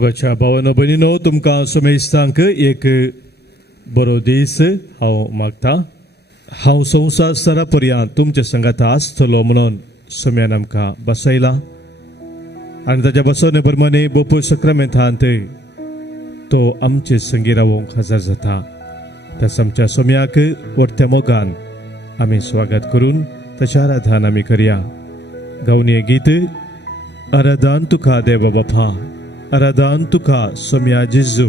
मोगाच्या भावानो भयणीनो तुमकां समेस्तांक एक बरो दीस हांव मागता. हांव संवसार स्तरा पर्यंत तुमच्या संगात आसतलो म्हणून सम्यान आमकां बसयला आनी ताच्या बसोवणे प्रमाणे बोपू सक्रामेंतांत तो आमचे संगी रावोंक हजर जाता. तस आमच्या सोम्याक व्हडत्या मोगान आमी स्वागत करून ताच्या आराधन आमी करया. गावनी गीत आराधन तुका देवा बापा, आराधन तुका सोम्या जेजू,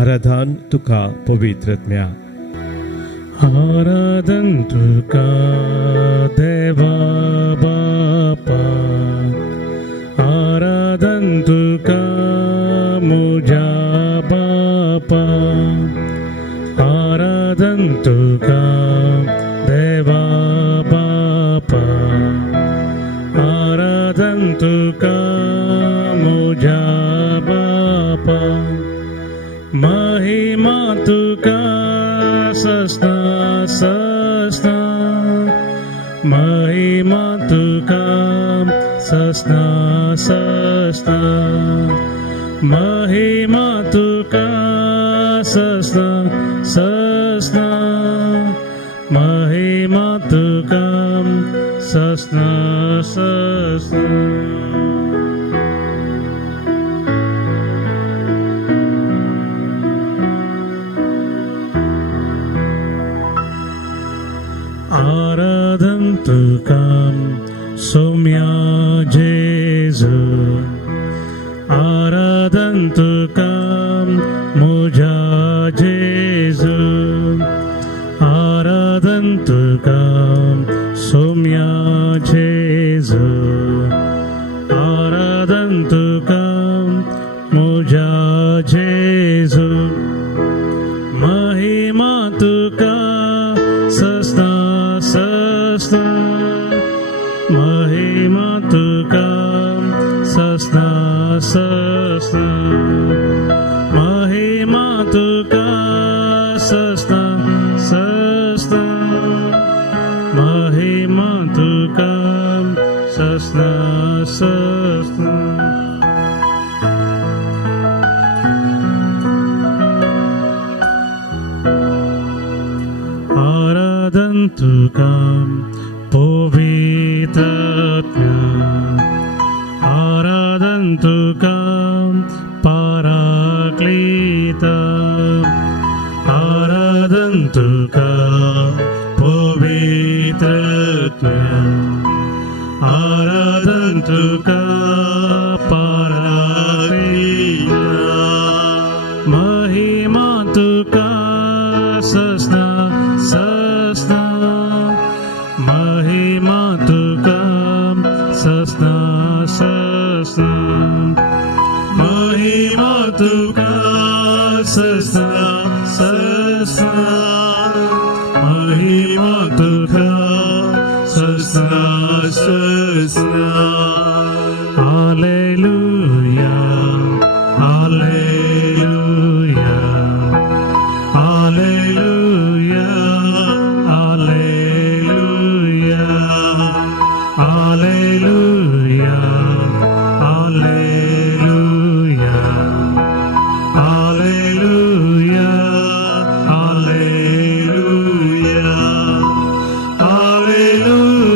आराधन तुका पवित्र आत्म्या. आराधन तुका देवा बापा, आराधन तुका मुझा बापा, आराधन तुका देवा बापा, आराधन तुका मुझा बापा. महिमा तुका सस्ता सस्ता, महिमा तुका सस्ता सस्ता, महिमा तुका सस्ता सस्ता, महिमा तुका सस्ता सस्ता. आराधन तुका सोम्या जेजू, आराधन तुका मुझा जेजू, आराधन तुका सोम्या जेजू, आराधन तुका मुझा जेजू. महिमा तुका सस्ता सस्ता, महिमा तुका सस्ता सस्ता, महिमा तुका सस्ता सस्ता, महिमा तुका सस्ता सस्ता. आराधन तुका पवित्र आत्म्या, आराधन तुका पराक्लीता, आराधन तुका पवित्र आत्म्या, आराधन तुका पराक्लीता. महिमा तुका सस्ता सस्ता, महिमा तुका सस्ता सस्ता, महिमा तुका सस्ता सस्ता, महिमा तुका सस्ता सस्ता. Hallelujah hallelujah hallelujah hallelujah hallelujah hallelujah hallelujah hallelujah hallelujah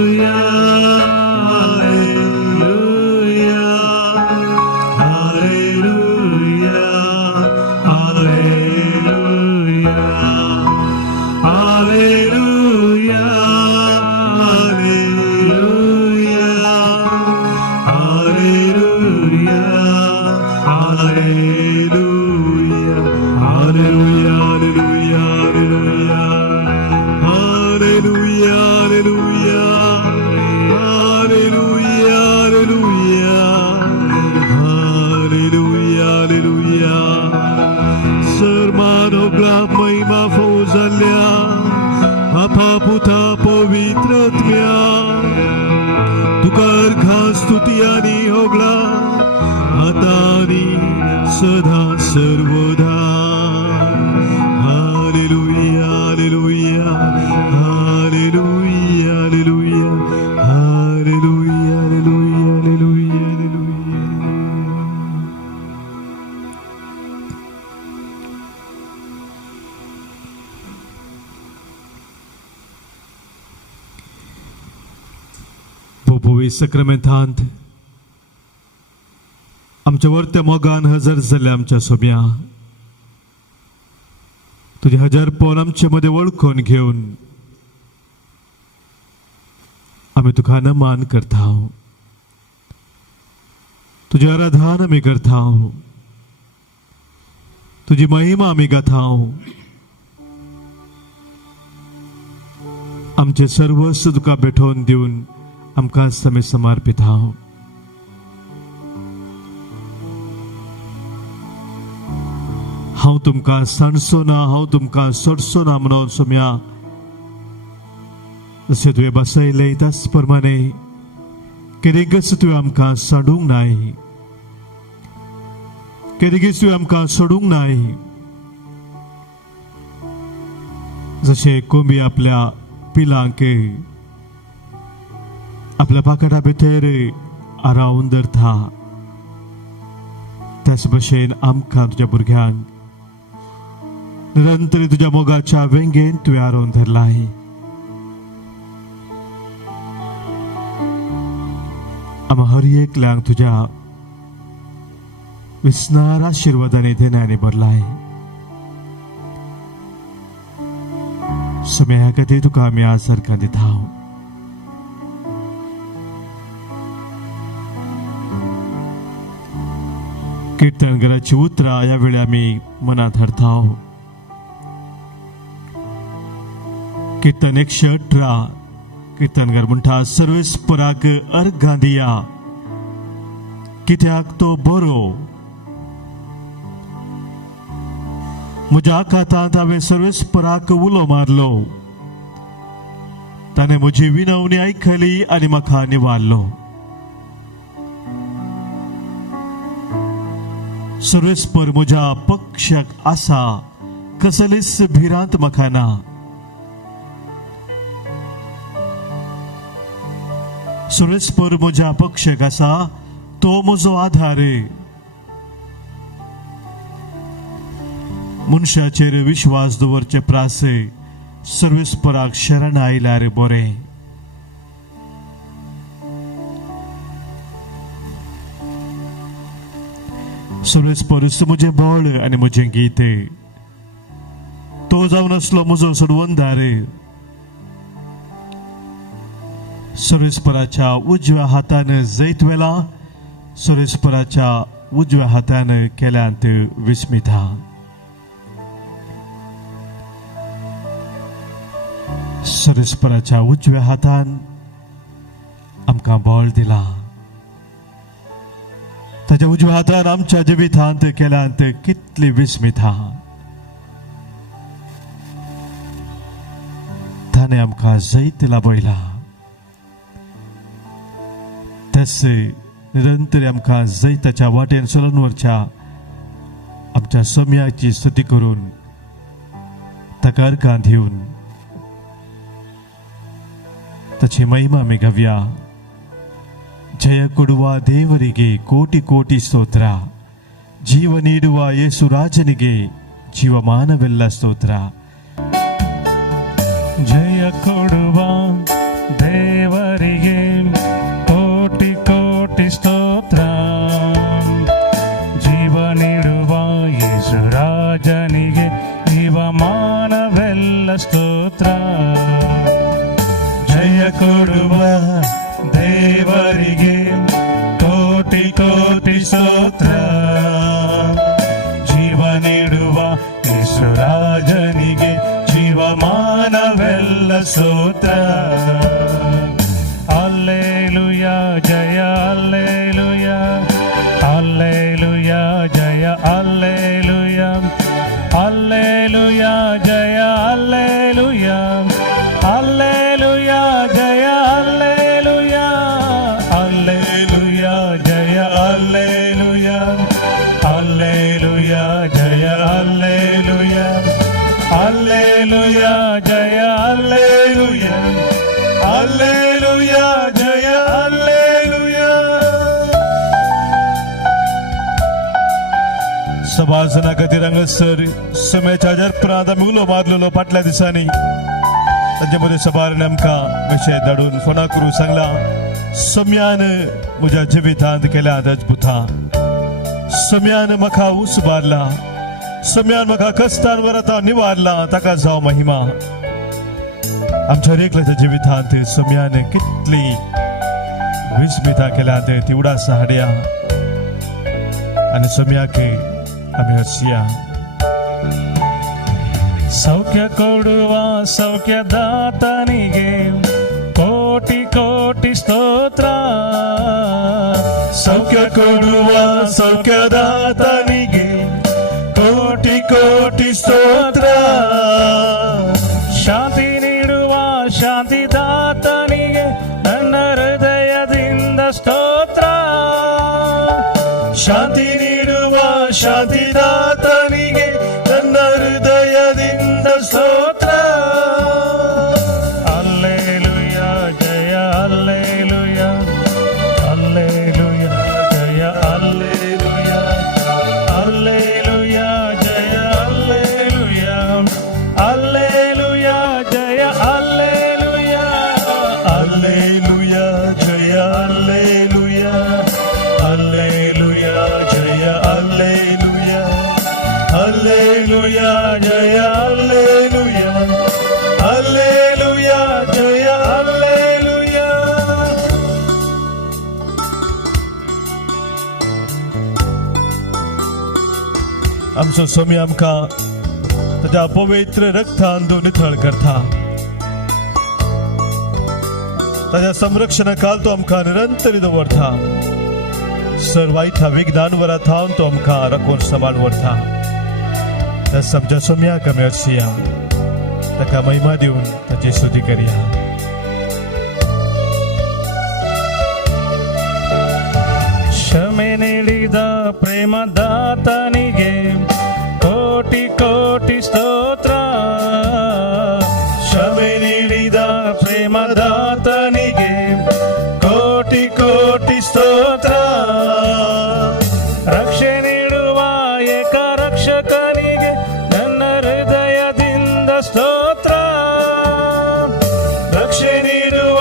सदा सर्वदा. Hallelujah hallelujah hallelujah hallelujah hallelujah hallelujah hallelujah hallelujah. पवित्र सक्रामेंतांत आमच्या वर्त्या मोगान हजर जाल्ल्या आमच्या सोम्या तुझे हजरपण आमचे मध्ये वळखून घेऊन आम्ही तुका नमान करता तुझे आराधना आम्ही करता तुझी महिमा आम्ही गाता आमचे सर्वस्व तुका भेटोवन दिवन आमकां आमी समर्पित आहों हांव तुमकां सांडचो ना हांव तुमकां सोडचो ना म्हणून सोम्या जशें तुवें बसयलें त्याच प्रमाणे केदेंकच तुवें आमकां सांडूंक नाय केदेंकच तुवें आमकां सोडूंक नाय जशें कोंबी आपल्या पिलांक आपल्या पाकटा भितर आरावन धरता त्याच भशेन आमकां तुज्या भुरग्यांक निरंतर तुज्या मोगाच्या वेंगेन तुवें आरोवन धरलाय आमी हर एकल्यांक तुज्या विस्नार आशिर्वादांनी देण्यानी भरलाय सोम्या खातीर तुका आमी आज सरकार दिता कीर्तनगराची उतरां ह्या वेळी आमी मनांत धरता कीर्तन 118 कीर्तनगर म्हणटा सर्वेस्पराक अर्घां दिया कित्याक तो बरो म्हज्या आकांतांत हांवें सर्वेस्पराक उलो मारलो ताणें म्हजी विनवणी आयकली आनी म्हाका निवारलो सर्वेस्पर म्हज्या पक्षाक आसा कसलीच भिरांत म्हाका ना सर्वेस्पर म्हज्या पक्षाक आसा तो म्हजो आधार मनशाचेर विश्वास दवरचे प्रासे सर्वेस्पराक शरण आयल्यार बरें सर्वेस्पर म्हजें बळ आनी म्हजें गीत तो जावन आसलो म्हजो सोडवंदार सर्वेस्पराच्या उजव्या हातान जैत वेला सर्वेस्पराच्या उजव्या हातान केल्यांत विस्मिता सर्वेस्पराच्या उजव्या हातान आमकां बळ दिला ताच्या उजव्या हातान आमच्या जिवितांत केल्यांत कितली विस्मिता ताणें आमकां जैत लाभयला तेच निरंतर आमकां जैताच्या वाटेन चलून वरच्या आमच्या सोम्याची स्तुती करून ताका अर्घां दिवन ताची महिमा आमी गावया जय ಕೊಡುವ ದೇವರಿಗೆ ಕೋಟಿ ಕೋಟಿ ಸ್ತೋತ್ರ ಜೀವ ನೀಡುವ ಯೇಸು ರಾಜನಿಗೆ ಜೀವಮಾನವೆಲ್ಲ ಸ್ತೋತ್ರ ಜಯ ಕೊಡುವ ದೇವರಿಗೆ ಕೋಟಿ ಕೋಟಿ ಸ್ತೋತ್ರ ಜೀವ ನೀಡುವ ಯೇಸು ರಾಜನಿಗೆ ಜೀವಮಾನವೆಲ್ಲ ಸ್ತೋತ್ರ ಜಯ ಕೊಡುವ ದೇವರಿಗೆ ಕೋಟಿ ಕೋಟಿ ಸ್ತೋತ್ರ ಜೀವ ನೀಡುವ ಯೇಸು ರಾಜನಿಗೆ ಜೀವಮಾನವೆಲ್ಲ ಸ್ತೋತ್ರ ಹಲ್ಲೆಲೂಯ ಜಯ ಹಲ್ಲೆಲೂಯ ಹಲ್ಲೆಲೂಯ ಜಯ ಹಲ್ಲೆಲೂಯ ಹಲ್ಲೆಲೂಯ ಜಯ ಹಲ್ಲೆಲೂಯ ಹಲ್ಲೆಲೂಯ ಜಯ ಹಲ್ಲೆಲೂಯ ಹಲ್ಲೆಲೂಯ ಜಯ ಹಲ್ಲೆಲೂಯ ಹಲ್ಲೆಲೂಯ ಜಯ ಹಲ್ಲೆಲೂಯ ಹಲ್ಲೆಲೂಯ ಜಯ ಹಲ್ಲೆಲೂಯ ಹಲ್ಲೆಲೂಯ ಜಯ ಹಲ್ಲೆಲೂಯ सभासना खातीर हांगासर सोम्याच्या जरपरांत आमी उलो मारलेलो फाटल्या दिसांनी ताचे मध्ये सभार आमकां विशय धाडून फोना करून सांगला सम्यान म्हज्या जिवितांत केल्यात अद्भुतां. सम्यान म्हाका उसबारला, सम्यान म्हाका कस्तान वरात निवारला. ताका जावं महिमा. आमच्या एकल्याच्या जिवितांत सम्यान कितली विस्मिता केल्यात ती उडास हाडया आनी सम्याक आमी हसया. ಸೌಖ್ಯ ಕೊಡುವ ಸೌಖ್ಯದಾತನಿಗೆ ಕೋಟಿ ಕೋಟಿ ಸ್ತೋತ್ರ. ಸೌಖ್ಯ ಕೊಡುವ ಸೌಖ್ಯದಾತನಿಗೆ ಕೋಟಿ ಕೋಟಿ ಸ್ತೋತ್ರ. ಶಾಂತಿ ನೀಡುವ ಶಾಂತಿದಾತನಿಗೆ ನನ್ನ ಹೃದಯದಿಂದ ಸ್ತೋತ್ರ. ಶಾಂತಿ ನೀಡುವ ಶಾಂತಿದಾತನಿಗೆ ನನ್ನ ಹೃದಯದಿಂದ ಸ್ತೋತ್ರ. ಹಲ್ಲೆಲೂಯ ಜಯ ಹಲ್ಲೆಲೂಯ ಹಲ್ಲೆಲೂಯ ಜಯ ಹಲ್ಲೆಲೂಯ ಹಲ್ಲೆಲೂಯ ಜಯ ಹಲ್ಲೆಲೂಯ ಹಲ್ಲೆಲೂಯ ಜಯ ಹಲ್ಲೆಲೂಯ ಹಲ್ಲೆಲೂಯ ಜಯ ಹಲ್ಲೆಲೂಯ ಹಲ್ಲೆಲೂಯ ಜಯ ಹಲ್ಲೆಲೂಯ ಹಲ್ಲೆಲೂಯ ಜಯ ಹಲ್ಲೆಲೂಯ ಹಲ್ಲೆಲೂಯ ಜಯ ಹಲ್ಲೆಲೂಯ. आमचो स्वामी आमकां ताच्या पवित्र रक्तान तो नितळ करता. ताच्या संरक्षणा खाल तो आमकां निरंतरी दवरता. सर्वायथा विघ्नान वरात थावन तो आमकां राखून सांबाळून व्हरता. त्या आमच्या स्वाम्याक आमी हरसया, ताका महिमा दिवन ताची स्तुती करया. ಕ್ಷಮೆ ನೀಡಿದ ಪ್ರೇಮದಾತನಿಗೆ ಕೋಟಿ ಕೋಟಿ ಸ್ತೋತ್ರ. ಕ್ಷಮೆ ನೀಡಿದ ಪ್ರೇಮದಾತನಿಗೆ ಕೋಟಿ ಕೋಟಿ ಸ್ತೋತ್ರ. ರಕ್ಷೆ ನೀಡುವ ಏಕ ರಕ್ಷಕನಿಗೆ ನನ್ನ ಹೃದಯದಿಂದ ಸ್ತೋತ್ರ. ರಕ್ಷೆ ನೀಡುವ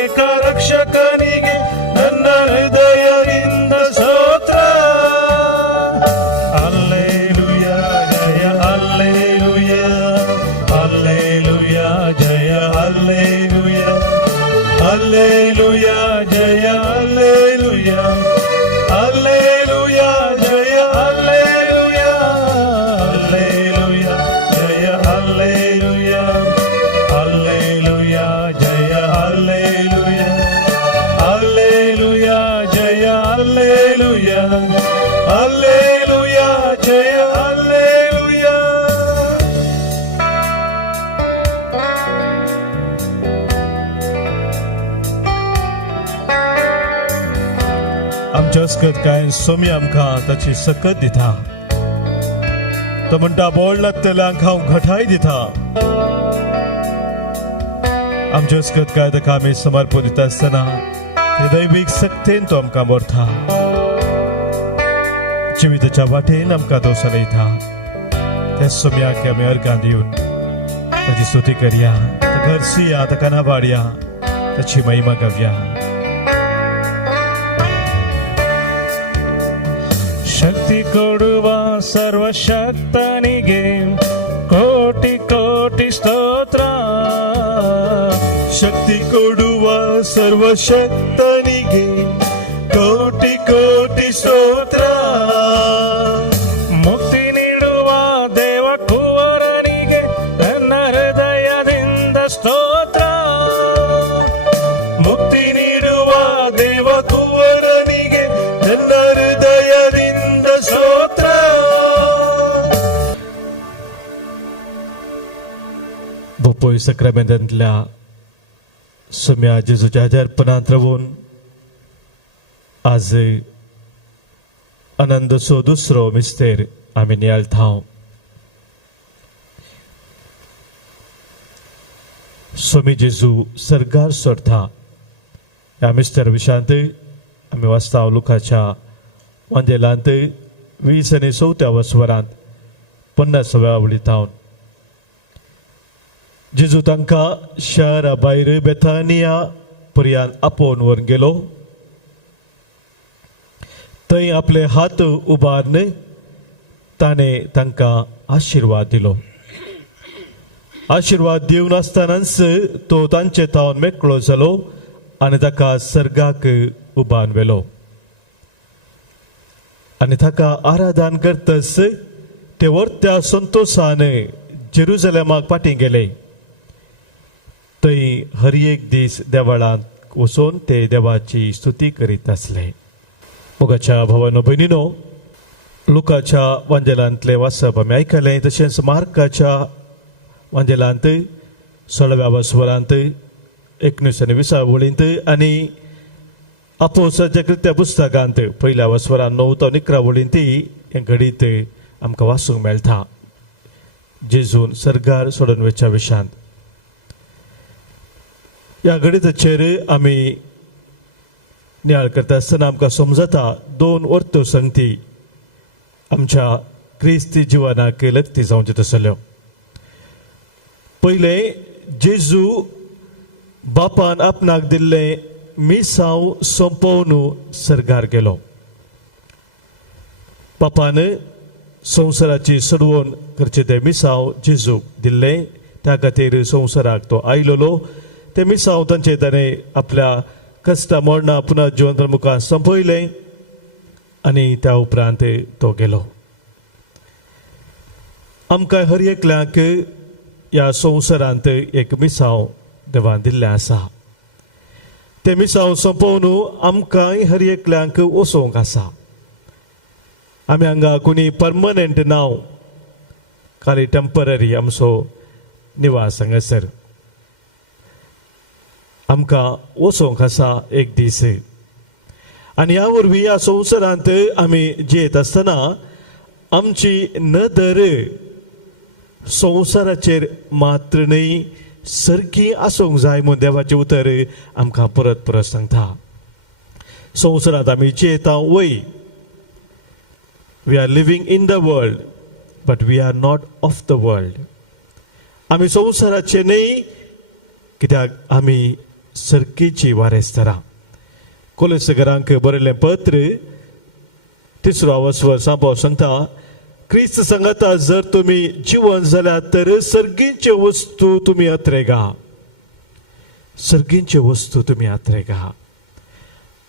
ಏಕ ರಕ್ಷಕನಿಗೆ ನನ್ನ ಹೃದಯದಿಂದ ಸ್ತೋತ್ರ. ಹಲ್ಲೆಲೂಯ ಜಯ ಹಲ್ಲೆಲೂಯ ಹಲ್ಲೆಲೂಯ ಜಯ ಹಲ್ಲೆಲೂಯ ಹಲ್ಲೆಲೂಯ ಜಯ ಹಲ್ಲೆಲೂಯ ಹಲ್ಲೆಲೂಯ ಜಯ ಹಲ್ಲೆಲೂಯ ಹಲ್ಲೆಲೂಯ ಜಯ ಹಲ್ಲೆಲೂಯ ಹಲ್ಲೆಲೂಯ ಜಯ ಹಲ್ಲೆಲೂಯ ಹಲ್ಲೆಲೂಯ ಜಯ ಹಲ್ಲೆಲೂಯ ಹಲ್ಲೆಲೂಯ ಜಯ ಹಲ್ಲೆಲೂಯ. आमच्या अस्कत काय सोमी आमकां ताची सकत दिता. तो म्हणटा बोड लागतल्यांक हांव घटाय दिता. आमच्या अस्कत काय ताका आमी समर्पण दिता आसतना ते दैवीक सक्तेन तो आमकां व्हरता. जिविताच्या वाटेन आमकां दोसलयता. त्या सोम्याक आमी अर्गां दिवन ताची स्तुती करया, ताका हरसया, ताका नावाडया, ताची महिमा गावया. ಶಕ್ತಿ ಕೊಡುವ ಸರ್ವಶಕ್ತನಿಗೆ ಕೋಟಿ ಕೋಟಿ ಸ್ತೋತ್ರ. ಶಕ್ತಿ ಕೊಡುವ ಸರ್ವಶಕ್ತನಿಗೆ ಕೋಟಿ ಕೋಟಿ ಸ್ತೋತ್ರ. ಮುಕ್ತಿ ನೀಡುವ ದೇವ ಕುವರನಿಗೆ ನನ್ನ ಹೃದಯದಿಂದ ಸ್ತೋತ್ರ. ಮುಕ್ತಿ ನೀಡುವ ದೇವ ಕುವರನಿಗೆ ನನ್ನ ಹೃದಯದಿಂದ ಸ್ತೋತ್ರ. बोपोय सक्रामेंतांतल्या सोम्या जेजूच्या अर्पणांत रावून आज आनंदचो दुसरो मिस्तेर आमी नियाळटाव. स्वामी जेजू सर्गार सोडटा ह्या मिस्तेर विशयांत आमी वाचता लुकाच्या वंदेलांत 20 आनी 4 वसवरांत 50व्या आवळींतावन जेजू तांकां शारा भायर बेथानिया पर्यान आपोवन व्हरून गेलो. थंय आपले हात उबारून ताणें तांकां आशिर्वाद दिलो. आशिर्वाद दिवन आसतनाच तो तांचे तावन मेकळो जालो आनी ताका सर्गाक उबारून व्हेलो. आनी ताका आराधन करतस ते वर्त्या संतोषान जेरुसलेमाक फाटीं गेले. थंय हर एक दीस देवळांत वचून ते देवाची स्तुती करीत आसले. मोगाच्या भावानो भयणीनो, लुकाच्या वांजेलांतले वाचप आमी आयकलें. तशेंच मार्काच्या वांजेलांत 16व्या वस्वरांत 19 आनी 20 वळींत आनी आपोस्तलाच्या कृत्या पुस्तकांत 1 वस्वरांत 9 ते 11 वळींत हें घडीत आमकां वाचूंक मेळटा. जेजून सर्गार सोडून वचच्या विशांत ह्या घडीताचेर आमी नियाळ करता आसतना आमकां समजता 2 वर्तो संगती आमच्या क्रिस्ती जिवनाक लक्ती जावच्यो आसल्यो. पयलें, जेजू बापान आपणाक दिल्लें मिसांव सोंपोवन सर्गार गेलो. बापान संवसाराची सोडवण करचे ते मिसांव जेजूक दिल्लें. त्या खातीर संवसाराक तो आयलोलो. ते मिसांव तांचे ताणें आपल्या कश्टा मरणा पुना जिवंत मुखार संपयलें आनी त्या उपरांत तो गेलो. आमकां हर एकल्याक ह्या संवसारांत एक मिसांव देवान दिल्लें आसा. ते मिसांव संपोवन आमकांय हर एकल्यांक वचोवंक आसा. आमी हांगा कोणी परमनंट नाव, खाली टेम्पररी आमचो निवास हांगासर. आमकां वचोवंक आसा एक दीस. आनी ह्या वरवीं ह्या संवसारांत आमी जियेत आसतना आमची नदर संवसाराचेर मात्र न्हय सर्गी आसूंक जाय म्हूण देवाचें उतर आमकां परत परत सांगता. संवसारांत आमी जियेता वय. We are living in the world but we are not of the world. आमी संवसाराचे न्हय, कित्याक आमी सर्गीची वारेस्तारां. कोलोसेकरांक बरयल्लें पत्र 3रो वस्वर सांगपाक सांगता, क्रिस्त सांगता जर तुमी जिवन जाल्यार तर सर्गींचे वस्तू तुमी अत्रेगा. सर्गींचे वस्तू तुमी अत्रेगा.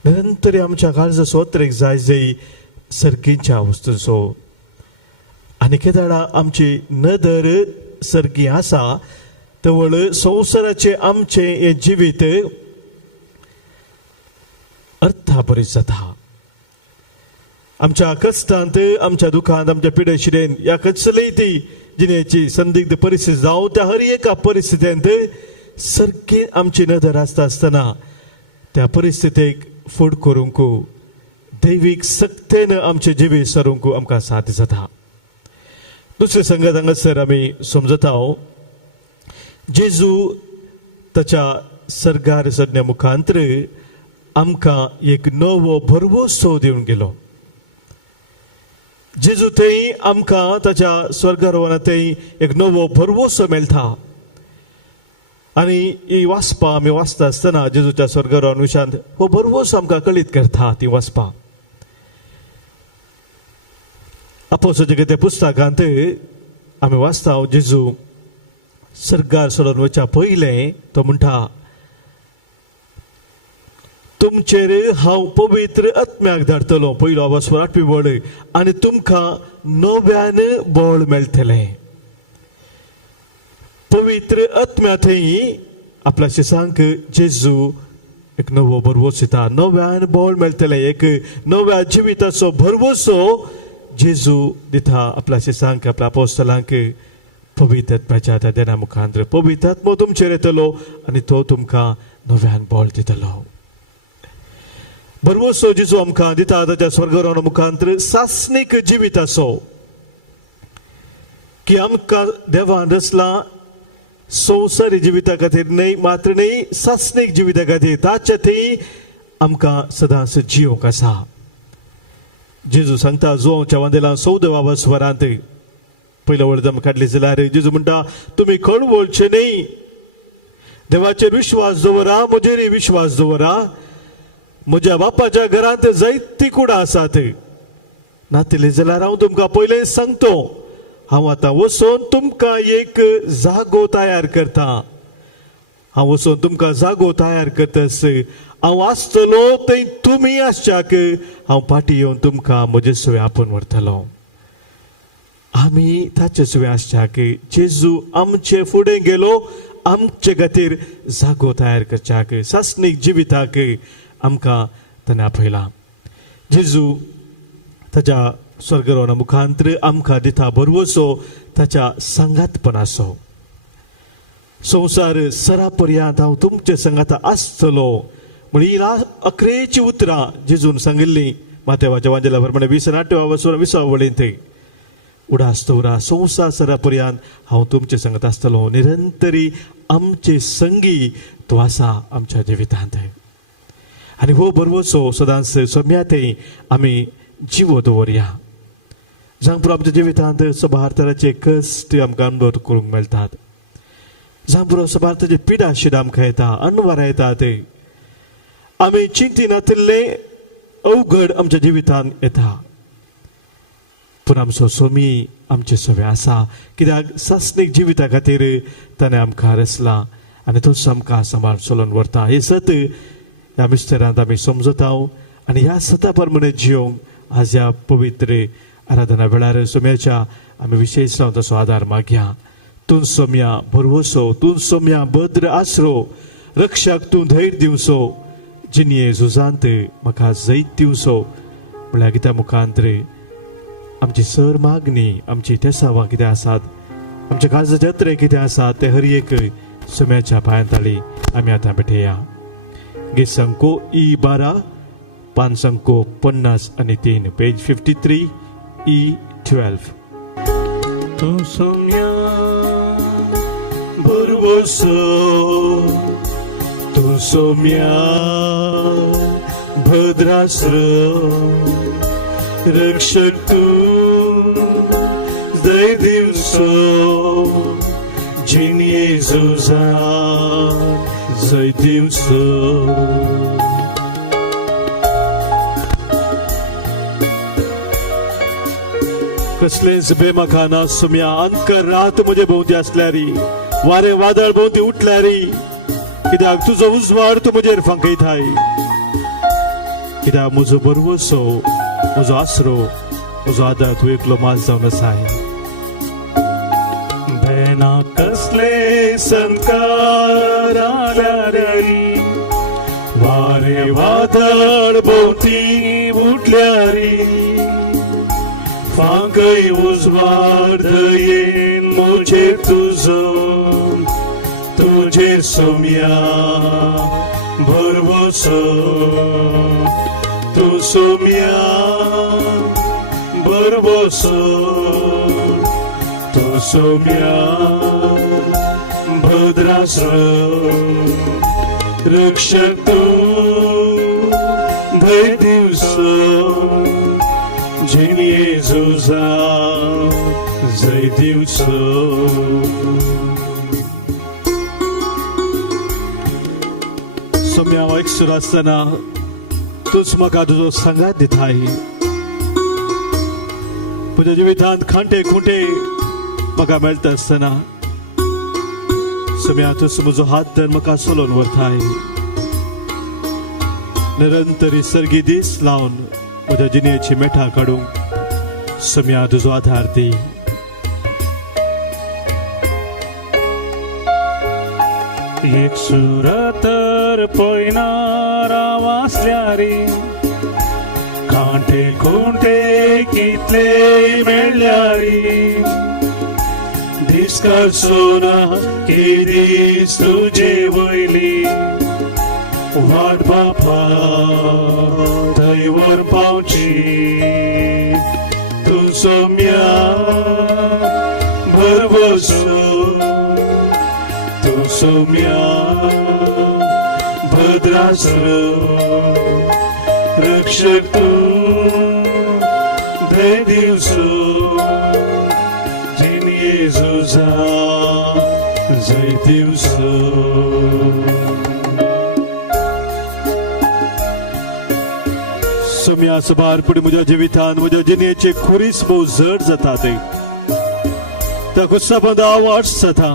निरंतर आमच्या काळजाचो अत्रेक जाय जय सर्गींच्या वस्तूंचो. आनी केदाडा आमची नदर सर्गी आसा तवळ संवसाराचे आमचे हे जिवीत अर्था भरीत जाता. आमच्या कश्टांत, आमच्या दुखांत, आमच्या पिडेशिरेन, ह्या कसलेय ती जिणेची संदिग्ध परिस्थिती जावं त्या हर एका परिस्थितींत सर्गी आमची नदर आसता आसतना त्या परिस्थितीक फुड करूंक दैवीक सक्तेन आमचे जिवीत सरूंक आमकां साथ जाता. दुसरे संगत हांगासर आमी समजता जेजू ताच्या सर्गार सडण्या मुखांतर आमकां एक नवो भरवोसो दिवन गेलो. जेजू थंय आमकां ताच्या स्वर्गारोहणांत थंय एक नवो भरवोसो मेळटा. आनी ही वाचपां आमी वाचता आसतना जेजूच्या स्वर्गारोहण विशयांत हो भरवोसो आमकां कळीत करता ती वाचपां. आपोस्तलाच्या त्या पुस्तकांत आमी वाचता जेजू सर्गार सोडून वचच्या पयलें तो म्हणटा, तुमचेर हांव पवित्र आत्म्याक धाडटलो. पयलो वस्वर 8वी वळ. आनी तुमकां नव्यान बळ मेळटलें. पवित्र आत्म्या थंय आपल्या शिसांक जेजू एक नवो भरवोस दिता. नव्यान बळ मेळटलें. एक नव्या जिविताचो भरवोसो जेजू दिता आपल्या शिसांक, आपल्या आपोस्तलांक. पवित्र आत्म्याच्या त्या देना मुखांतर पवित्र आत्मो तुमचेर येतलो आनी तो तुमकां नव्यान बळ दितलो. भरवोसो जेजू आमकां दिता ताच्या स्वर्गारोहणा मुखांतर सासणीक जिविताचो. की आमकां देवान रचला संवसारी जिविता खातीर न्हय, मात्र न्हय सासणीक जिविता खातीर. ताचे थंय आमकां सदांच जियोंक आसा. जेजू सांगता जोच्या वांदेला 14व्या वस्वरांत पयलो वळ आमी काडली जाल्यार जेजू म्हणटा, तुमी कळवळचे न्हय देवाचेर विश्वास दवरा, म्हजेरय विश्वास दवरा. म्हज्या बापाच्या घरांत जायतीं कुडां आसात. नातिले जाल्यार हांव तुमकां पयलें सांगतो, हांव आतां वचोन तुमकां एक जागो तयार करता. हांव वचोन तुमकां जागो तयार करतस हांव आसतलो थंय तुमी आसच्याक हांव फाटीं येवन तुमकां म्हजे सुवे आपोवन व्हरतलो. आमी ताचे सुवे आसच्याक जेजू आमचे फुडें गेलो आमचे खातीर जागो तयार करच्याक, सासणीक जिविताक आमकां ताणें आपयला. जेजू ताच्या स्वर्गरोवणा मुखांतर आमकां दिता बरवसो ताच्या सांगातपणाचो. संवसार सरा पर्यंत हांव तुमचे संगात आसतलो म्हण ही अकरेची उतरां जेजून सांगिल्लीं मातेवाच्या वांजेला प्रमाणे 28 वळींत. उडास दवरा, संवसार सरा पर्यंत हांव तुमचे संगत आसतलो. निरंतरी आमचे संगी तूं आसा आमच्या जिवितांत. आनी हो बरवसो सदांच सोम्यातय आमी जिवो दवरया. जांपुरो आमच्या जिवितांत सबार तरांचे कश्ट आमकां अनुभव करूंक मेळटात. जांपुरो सबार तरांची पिडा शिडा आमकां येता, अनवरां येतात. आमी चिंती नातिल्ले अवघड आमच्या जिवितांत येता. पूण आमचो सोमी आमचे सवे आसा, कित्याक सासणीक जिविता खातीर ताणें आमकां रचला आनी तोच आमकां सांबाळ चलोवन व्हरता. हे सत ह्या मिस्टरांत आमी समजता आनी ह्या सता प्रमाणे जियोंक आज ह्या पवित्र आराधना वेळार सोम्याच्या आमी विशेश रावन तसो आदार मागया. तूं सोम्या बरवसो, तूं सोम्या भद्र आसरो, रक्षाक तूं धैर्य दिवचो, जिनिये झुजांत म्हाका जैत दिवचो. म्हळ्यार गित्या मुखांतर आमची सर मागणी, आमची तेसावां कितें आसात, आमचे काळजाचे जत्रे कितें आसात ते हर एक सोम्याच्या पांयांताळी आमी आतां भेटया. गीत संको E12 पान संको 50 आनी 3 पेज 53 E12. तूं सोम्या बरवसो, तूं सोम्या भद्रासरो, रक्षक तूं धैर्य दिवचो, जिनिये झुजांत जैत दिवचो. कसलेंच बेमखाना सोम्या, अंकर रात म्हजे भोंवती आसल्यारी, वारें वादळ भोंवती उठल्यारी, कित्याक तुजो उजवाड तूं म्हजेर फांकयताय. कित्याक म्हजो बरवसो, म्हजो आसरो, म्हजो आदार तूं एकलो माज जावन आसाय. भेना कसले संस्कार आल्यारी, वारें वादळ भोंवती उठल्यारी, फांकय उजवाड दयेन म्हजे तुजो, तुजे सोम्या बरवसो. तूं सोम्या बरवसो, तूं सोम्या भद्रासरो, रक्षक तूं धैर्य दिवचो, जिनिये झुजांत जैत दिवचो. सोम्या हांव एकसुर आसतना तूंच म्हाका तुजो सांगात दिताय. म्हज्या जिवितांत खांटे खुंटे म्हाका मेळटा आसतना सोम्या तूंच म्हजो हात धरून म्हाका चलोवन व्हरताय. निरंतरी सर्गी दीस लावन म्हज्या जिणेची मेठां काडूंक सोम्या तुजो आधार दी. एक सुर तर पयनारा वाचल्यारी, खांटे खुंटे कितले मेळ्ळ्यारी, दिसकार सोना की दीस तुजे वयली, वाट बापा थंय वर पावची. तूं सोम्या बरवसो, तूं सोम्या भद्रासरो, रक्षक तूं धैर्य दिवचो, जिनिये झुजांत जय दिवस सोम्या सबार पुढे म्हज्या जिवितान म्हज्या जिणेचे खुरीस भोव जड जाता ते त्या खुर्सा बंदा वाट जाता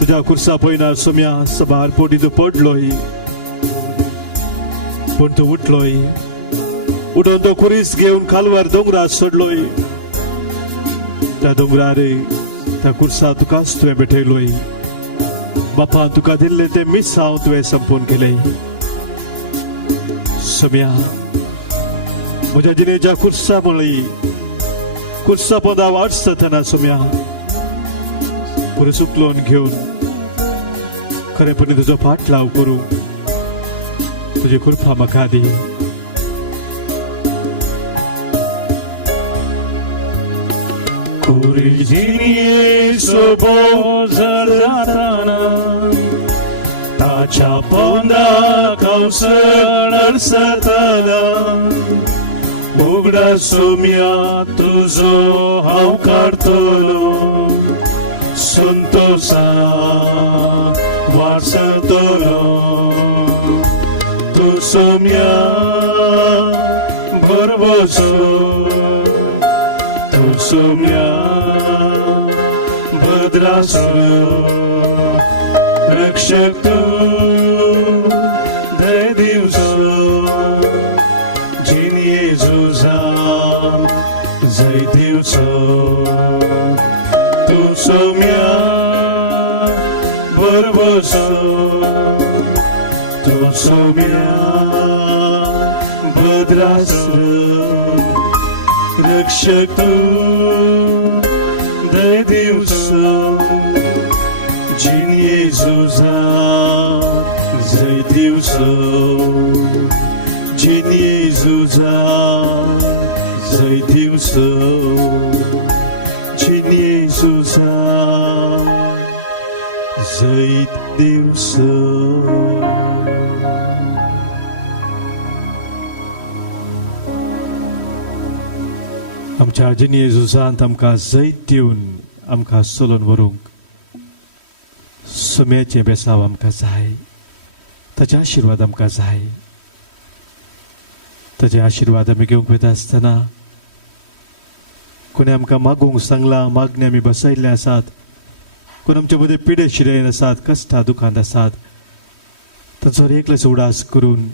तुझ्या खुर्सा पयना सोम्या सबार पोटी तू पडलोय पण तू उठलोय उठून तो खुरीस घेऊन खालवार दोंगरात सोडलोय त्या दोंगरार त्या खुर्सा तुकाच तुवें भेटयलोय बापान तुका दिल्ले ते मिस हांव तुवें संपून केले सोम्या म्हज्या जिणेच्या खुर्सा मळी खुर्सा पोंदा वाट जातना सोम्या पुरे सुकलोन घेवन खरेपणी तुजो फाट लाव करूं तुजी खुरपा म्हाका दी जिणये सोबो जाताना ताच्या पोंदा कवसळ अडसताना उगडा सोम्या तुजो हांव काडटलो संतोषा वाचतलो तू सोम्या बरबसो तू सोम्या भद्रासलो रक्षक तू दय दिवसो जिन येजूजा जय दिवसो तू सोम्या बरबसो तू सोम्या भद्रासलो रक्षक तू दय दिवसो जिन येजूजा जय दिवसो जिन येजूजा जय दिवसो जिन येजूजा जय दिवसो आमच्या जिण येजूजांत आमकां जैत दिवन आमकां चलोवन व्हरूंक सोम्याचें बेसांव आमकां जाय ताचे आशिर्वाद आमकां जाय ताचे आशिर्वाद आमी घेवंक वता आसतना कोणी आमकां मागूंक सांगलां मागणी आमी बसयल्ले आसात कोण आमचे मदें पिडे शिरयन आसात कश्टां दुखांत आसात तांचो एकलेच उडास करून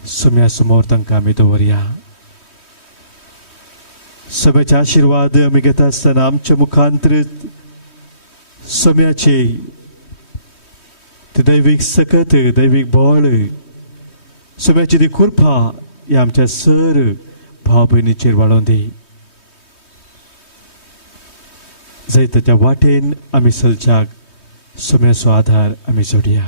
सोम्या समोर तांकां आमी दवरया सोम्याचे आशिर्वाद आमी घेता आसतना आमच्या मुखांतरीत सोम्याचे ते दैवीक सकत दैवीक बळ सोम्याची ती कृपा ह्या आमच्या सर भाव भयणीचेर वाडोवन दी जायत त्या वाटेन आमी चलच्याक सोम्याचो आधार आमी जोडया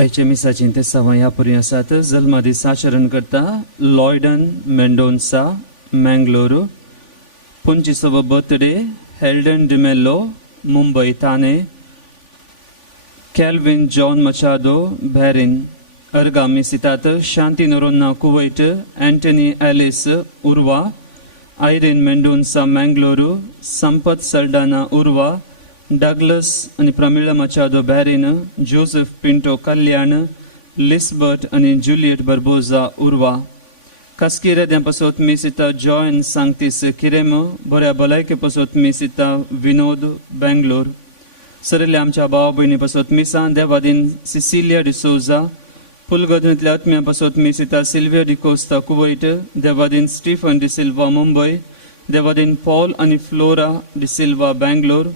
आयचे मिसाचें ते सवाय ह्या परी आसात जल्मा दीस आचरण करता लॉयडन मेंडोन्सा मँगलोर 25वा birthday Heldon D'Mello Mumbai Thane Calvin John Machado Bahrain अर्गामी सितात Shanti Noronha Kuwait Anthony Alice Urwa Irene Mendonca Mangalore Sampath Saldanha Urwa Douglas आणि Pramila Machado Bahrain Joseph Pinto Kalyan Lisbert आणि जुलियट बर्बोजा उर्वा Kaskire pasot misita Joan Sanctis Kiremo, Borea Balaike pasot misita Vinod Bangalore. Sarele आमच्या भावा बहिणी पासोत मिसान देवादीन सिसिलिया डी सोजा पुलगोदनीतल्या आत्म्या पासोत मिसिता सिल्विया डी कोस्ता कुवैट देवादीन स्टीफन डी सिल्वा मुंबई देवादीन पॉल आणि फ्लोरा डी सिल्वा बँगलोर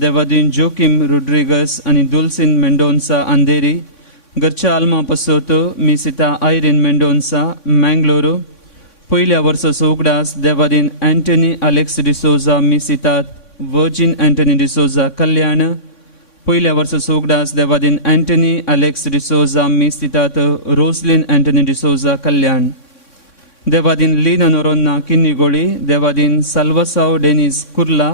देवादीन जोकिम रोड्रिगस आणि दुल्सिन मेंडोन्सा अंधेरी घरच्या आल्मा पसोत मिसिता आयरिन मेंडोन्सा मँगलोरू पहिल्या वर्साचो उगडास देवादीन अँटनी अलेक्स डिसोजा मिसितात वर्जिन अँटनी डिसोजा कल्याण पहिल्या वर्साचो उगडास देवादीन अँटनी अलेक्स डिसोजा मिसितात रोसलिन अँटनी डिसोजा कल्याण देवादीन लीना नोरोन्ना किन्नीगोळी देवादीन साल्वसाव डेनिस कुर्ला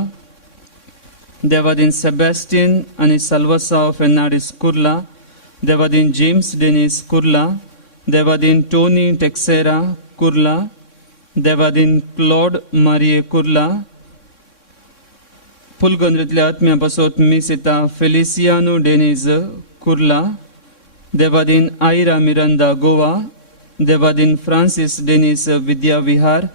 देवादीन सेबॅस्टियन आणि साल्वसाव फेर्नांडिस कुर्ला देवादीन जेम्स डेनिस कुर्ला देवादीन टोनी टेक्सेरा कुर्ला देवादीन क्लॉड मारिये कुर्ला पुलगंद्रीतल्या आत्म्या पासोत मिसिता फेलिसियानो डेनिज कुर्ला देवादीन आयरा मिरांदा गोवा देवादीन Francis Dennis Vidya Vihar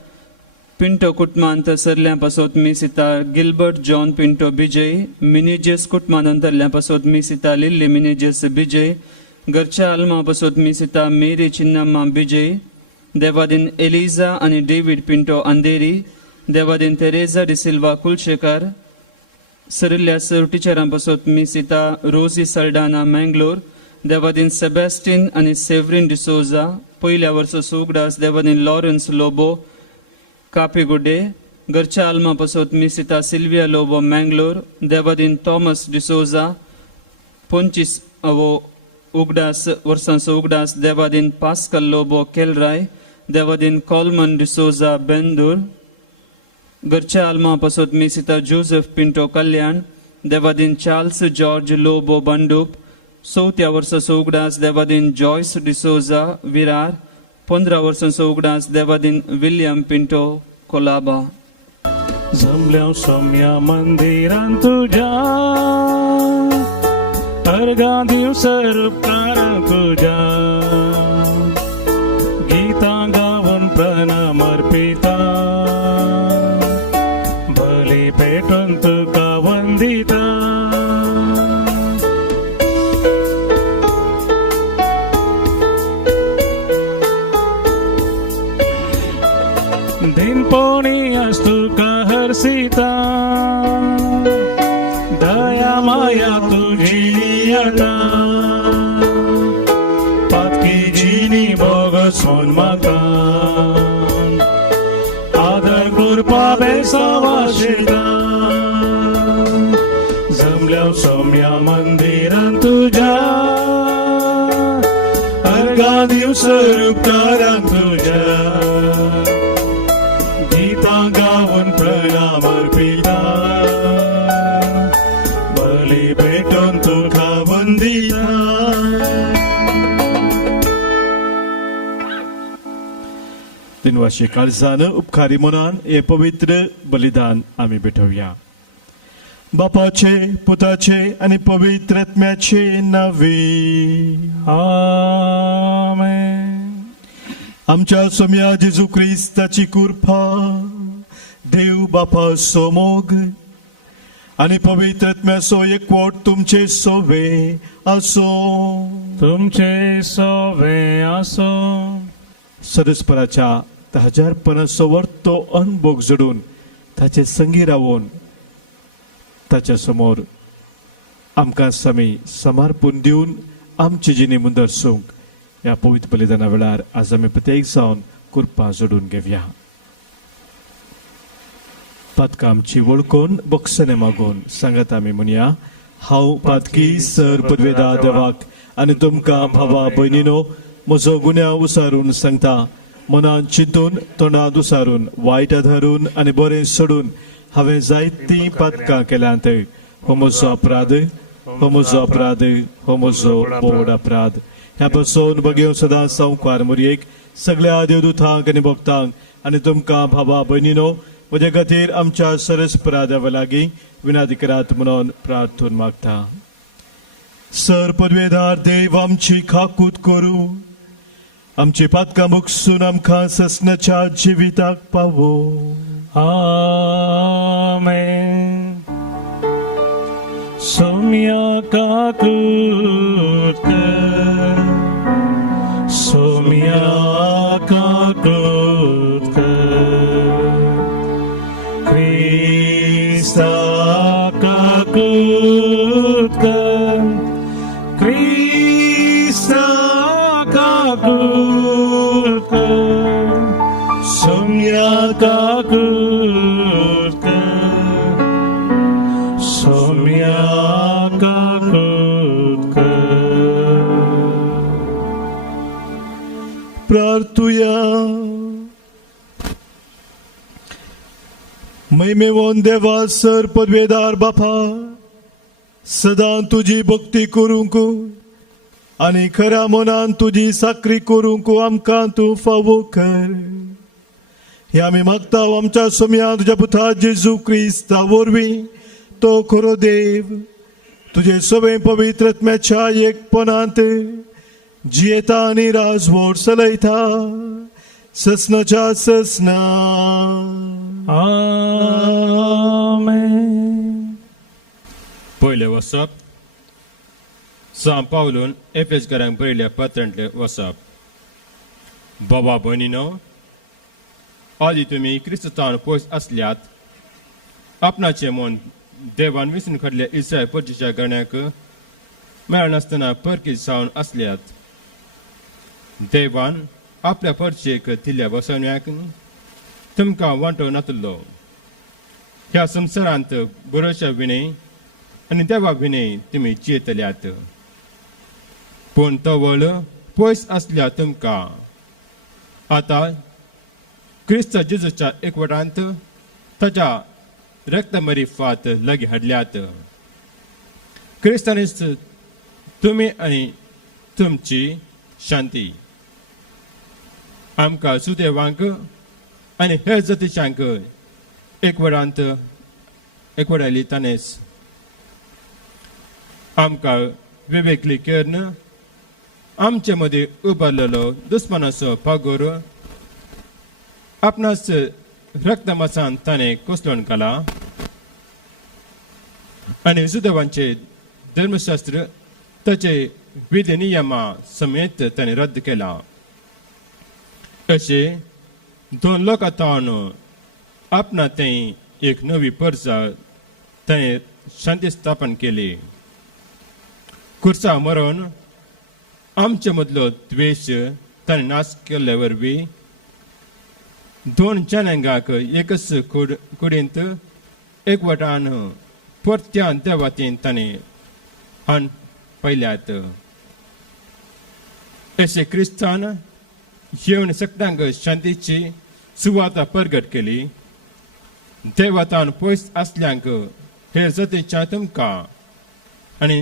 Pinto कुटमांत सरल्या पासोत मिसिता Gilbert John Pinto Bejai Menezes कुटमांतरल्या पासोत मिसिता लिल्ली मिनेजियस बिजय घरच्या आल्मा पासोत मिसिता मेरी चिन्नम्मा बिजय देवादीन एलिझा आणि डेव्हिड पिंटो अंधेरी देवादीन तेरेजा डिसिल्वा कुलशेखर सरल्या टिचरांपासोत मिसिता रोजी सल्डाना मँगलोर देवादीन सेबॅस्टिन आणि सेव्हरिन डिसोजा पहिल्या वर्साचो उगडास देवादीन लॉरेन्स लोबो कापेगुडे घरच्या आल्मा पासोत मिसिता सिल्विया लोबो मँगलोर देवादीन थॉमस डिसोजा 25 उगडास वर्सांचो उगडास देवादीन पास्कल लोबो केलराय देवादीन कॉलमन डिसोजा बेंदूर घरच्या आल्मा पासोत मिसिता जोसेफ पिंटो कल्याण देवादीन चार्ल्स जॉर्ज लोबो बंडूप 4थ्या वर्साचो उगडास देवादीन जॉयस डिसोजा विरार 15 वर्सांचो उगडास देवादीन विलियम पिंटो कोलाबा जमल्या सौम्या मंदिरांत तुझ्या अर्घा दिवस रूपकार तुझ्या गीता गावन प्रणाम अर्पिता बली पेटून तुका वंदिता दिनपोणी तुका हर्षिता दया माया तुझी आता पातकी जिनी बोगस होन माता आदर कृपा बेसावाशिता जमल्या सौम्या मंदिरांत तुझ्या अर्घा दिवस रूपकारांत तुझ्या गीता गावन प्रणाम अर्पिता बली भेटून तुका वंदिता दिनवाशी काळजान उपकारी मनान हे पवित्र बलिदान आम्ही भेटवया बापाचे पुताचे आणि पवित्र आत्म्याचे नावे आमेन आमच्या सोम्या जेजू ख्रिस्ताची कृपा देव बापा सोमोग आणि पवित्र आत्म्याचो एकवट तुमचे सोवे असो तुमचे सोवे असो सरस्पराच्या 1050 वर्तो अनुभोग जोडून ताचे संगी रावून ताच्या समोर आमकां समी समर्पण दिवन आमची जिणी मुंदर सूंक ह्या पवित्र बलिदाना वेळार आज आमी प्रत्येक जावन कृपा जोडून घेवया पातकां आमची वळखून बक्षणे मागून सांगात आमी म्हणया हांव पातकी सर पदवेदार देवाक आनी तुमकां भावा भयणीनो म्हजो गुन्यांव उसारून सांगता मनान चिंतून तोंडांत उसारून वायट धरून आनी बरें सोडून हांवें जायतीं पातकां केल्यांत हो म्हजो अपराध हो म्हजो अपराध हो म्हजो बोड अपराध ह्या पासून बगेव सदां संवकार मुरयेक सगळ्या देवदूतांक आनी भक्तांक आनी तुमकां भावा भयणीनो म्हजे खातीर आमच्या सरस्पराद्या लागीं विनादी करात म्हणून प्रार्थून मागता सर पदवेदार देव आमची खाकूत करूं आमची पातकां मुगसून आमकां ससनाच्या जिविताक पावो आमेन सौम्या काकूत कर सौम्या काकूत कर ख्रिस्ता काकूत तुया महिमेवोन देवा सर पदवेदार बापा सदां तुझी भक्ती करूंक आनी खऱ्या मनान तुझी साकरी करूंक आमकां तूं फावो कर हे आमी मागता आमच्या सोम्या तुझ्या पुता जेजू क्रिस्ता वरवीं तो खरो देव तुझे सगळे पवित्रत्म्याच्या एकपणांत जियेता आनी राजवट चलयता ससनाच्या ससना आमेन. पयले वचप सांत पावलोन एफेसकारांक बरयल्या पत्रांतले वचप. बाबा भयणीनो, आदी तुमी क्रिस्तांत पयस आसल्यात आपणाचें मन देवान विसरून काडल्या इस्रायल परजेच्या गण्याक मेळनासतना परकीत जावन आसल्यात. देवान आपल्या परचेक दिल्ल्या वसवण्याक तुमकां वांटो नातलो. ह्या संवसारांत बरोच्या विनय आनी देवा विनय तुमी जियेतल्यात. पूण तो वळ पयस आसल्या तुमकां आतां क्रिस्त जेजूच्या एकवटांत ताच्या रक्तमरी फात लागीं हाडल्यात. क्रिस्तानीच तुमी आनी तुमची शांती आमकां सुदैवांक आनी हेर जातीच्यांक एकवटांत एकवटायली ताणेंच आमकां विवेकली करून आमचे मदीं उबारलेलो दुस्मानाचो पागोर आपणास रक्तमासान ताणें कोसळून घाला आनी सुदैवांचे धर्मशास्त्र ताचे विधी नियमा समेत ताणें रद्द केला. अशे दोन लोकांतावन आपणा थंय एक नवी परजा ताणें शांती स्थापन केली. खुर्सा मरोन आमचे मदलो द्वेश ताणें नाश केल्ले वरवीं दोन जनांगाक एकच कुडींत एकवटान परत्या देवातीन ताणें हाड पयल्यात. अशे क्रिस्तान येवन सगळ्यांक शांतीची सुवात परगट केली. देवातान पयस आसल्यांक हे जातीच्या तुमकां आनी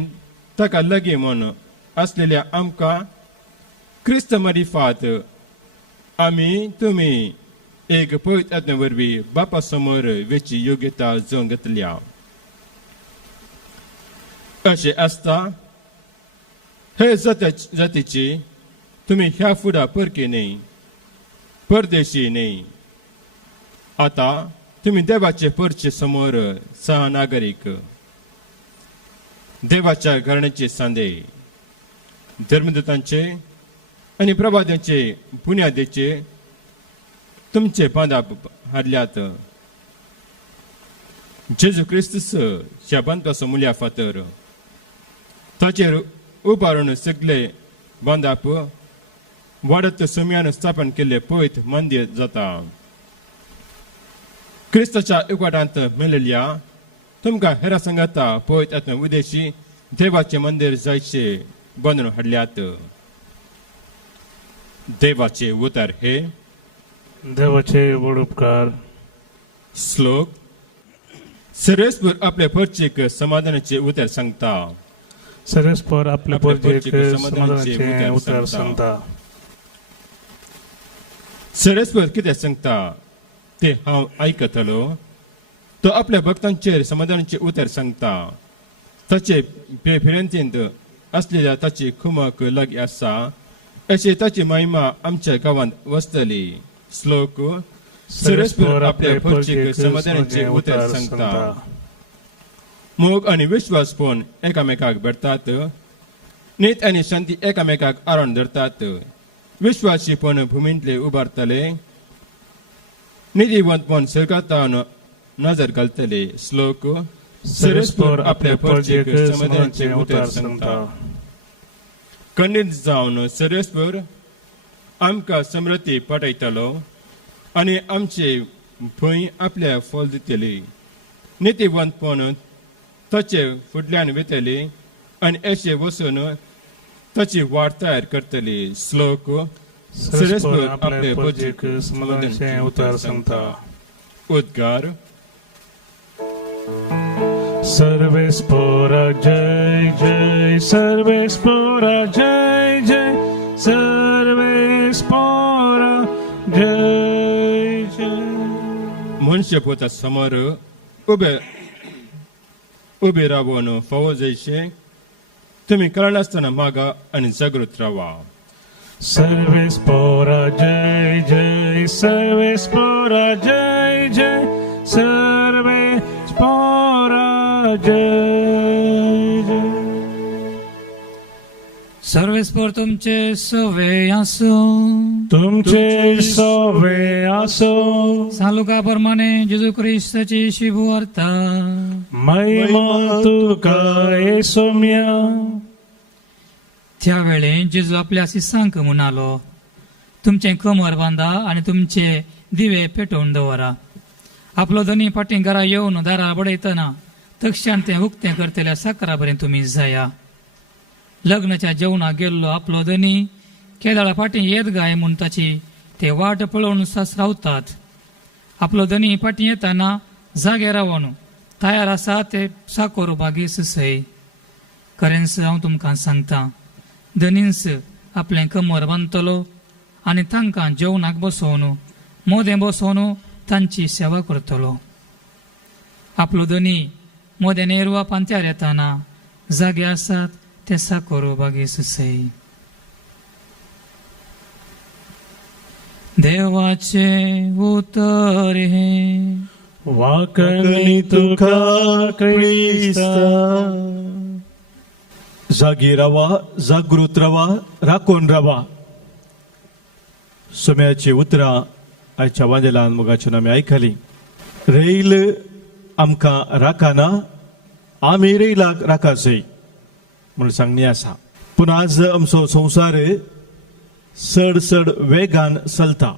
ताका लागीं म्हूण आसलेल्या आमकां क्रिस्त मरिफात आमी तुमी एक पवित्र आत्मे वरवीं बापा समोर वेची योग्यता जावन घेतल्या. अशें आसता हे जातीची तुमी ह्या फुडा परकी न्ही, परदेशी न्ही. आतां तुमी देवाचे परचे समोर सहनागरीक, देवाच्या घराण्याचे सांदे, धर्मदूतांचे आनी प्रवाद्यांचे बुन्यादेचे तुमचे बांदाक हाडल्यात. जेजू क्रिस्तूस ह्या बांदपाचो मुल्या फातर ताचेर उबारून सगळे बांदाप वाडत सोम्यान स्थापन केल्ले पवित्र मंदिर जाता. क्रिस्ताच्या एकवटांत मेळिल्ल्या तुमकां हेरा संगता पवित्र आत्म्या उदेशी देवाचे मंदिर जायचे बांदून हाडल्यात. देवाचे उतर हे देवाचे व्हड उपकार. श्लोक. सर्वेस्पर आपल्या परचेक समाधानाचे उतर सांगता. सर्वेस्पर आपल्या आपल्या परजेक परजेक समाधानाचे समाधानाचे उतर उतर सांगता. सर्वेस्पर कितें सांगता ते हांव आयकतलो. तो आपल्या भक्तांचेर समाधानाचे उतर सांगता. ताचे फिरंतींत असलेल्या ताची खुमाक लागीं आसा अशी ताची महिमा आमच्या गांवांत वसतली. श्लोक. सर्वेस्पर आपल्या परचेक समाधानाचे उतर सांगता. मोग आनी विश्वास पोवन एकामेकाक भेटतात. नीत आनी शांती एकामेकाक आरोन धरतात. विश्वासीपण भुमींतले उबारतले. निधीवंतपण सरकातावन नजर घालतले. श्लोक. सर्वेस्पर आपल्या परचेक समाधानाचे उतर सांगता. खंडीत जावन सर्वेस्पर आमकां समृद्धी पाठयतलो आनी आमचे भंय आपल्या फळ दितली. नितीवंतपण ताचे फुडल्यान वेतली आनी अशे वचून ताची वाट तयार करतली. श्लोक. सर्वेस्पर आपले पजीक समाधानाचे उतार सांगता उद्गार सर्वेस्पर जय जय सर्वेस्पर जय जय सर्वेस्पर जय जय मनुष्य पोता समोर उभे राबून फावो जायचे तुम्ही कळण असताना मागा आणि जागृत राहा सर्वेस्पर जय जय सर्वेस्पर जय जय सर्वेस्पर जय जय सर्वेस्पर तुमचे सवे असो तुमचे सवे असो सालुका प्रमाणे जेजू ख्रिस्ताची शिबुवार्ता महिमा तुका येसोम्या त्यावेळे जेजू आपल्या शिष्यांक म्हणालो तुमचे कमर बांधा आणि तुमचे दिवे पेटवून दवरा आपलो धनी फाटीं घरा येवन दारा बडयतना तक्षान ते उक्तें करतल्या साकरापर्यंत तुम्ही जाया लग्नाच्या जेवणाक गेल्लो आपलो धनी केदाळा फाटीं येत गाय म्हूण ताची ते वाट पळोवन रावतात आपलो धनी फाटीं येताना जागे रावून तयार आसा ते साकोर बागीस सय खरेंच हांव तुमकां सांगता धनीस आपलें कमर बांदतलो आनी तांकां जेवणाक बसोवन मोदें बसोवन तांची सेवा करतलो आपलो धनी मोदें नेरवा पांत्यार येताना जागे आसात ते साकोर बागीस सय देवाचे उतर हे वाकणी तुका क्रिस्ता जागी रावा जागृत रावा राखून रावा सोम्याची उतरां आयच्या वांजेलान मुगाची आमी आयकली रेल आमकां राखाना आमी रेलाक राखासय म्हणून सांगणी आसा पूण आज आमचो संवसार चड चड वेगान चलता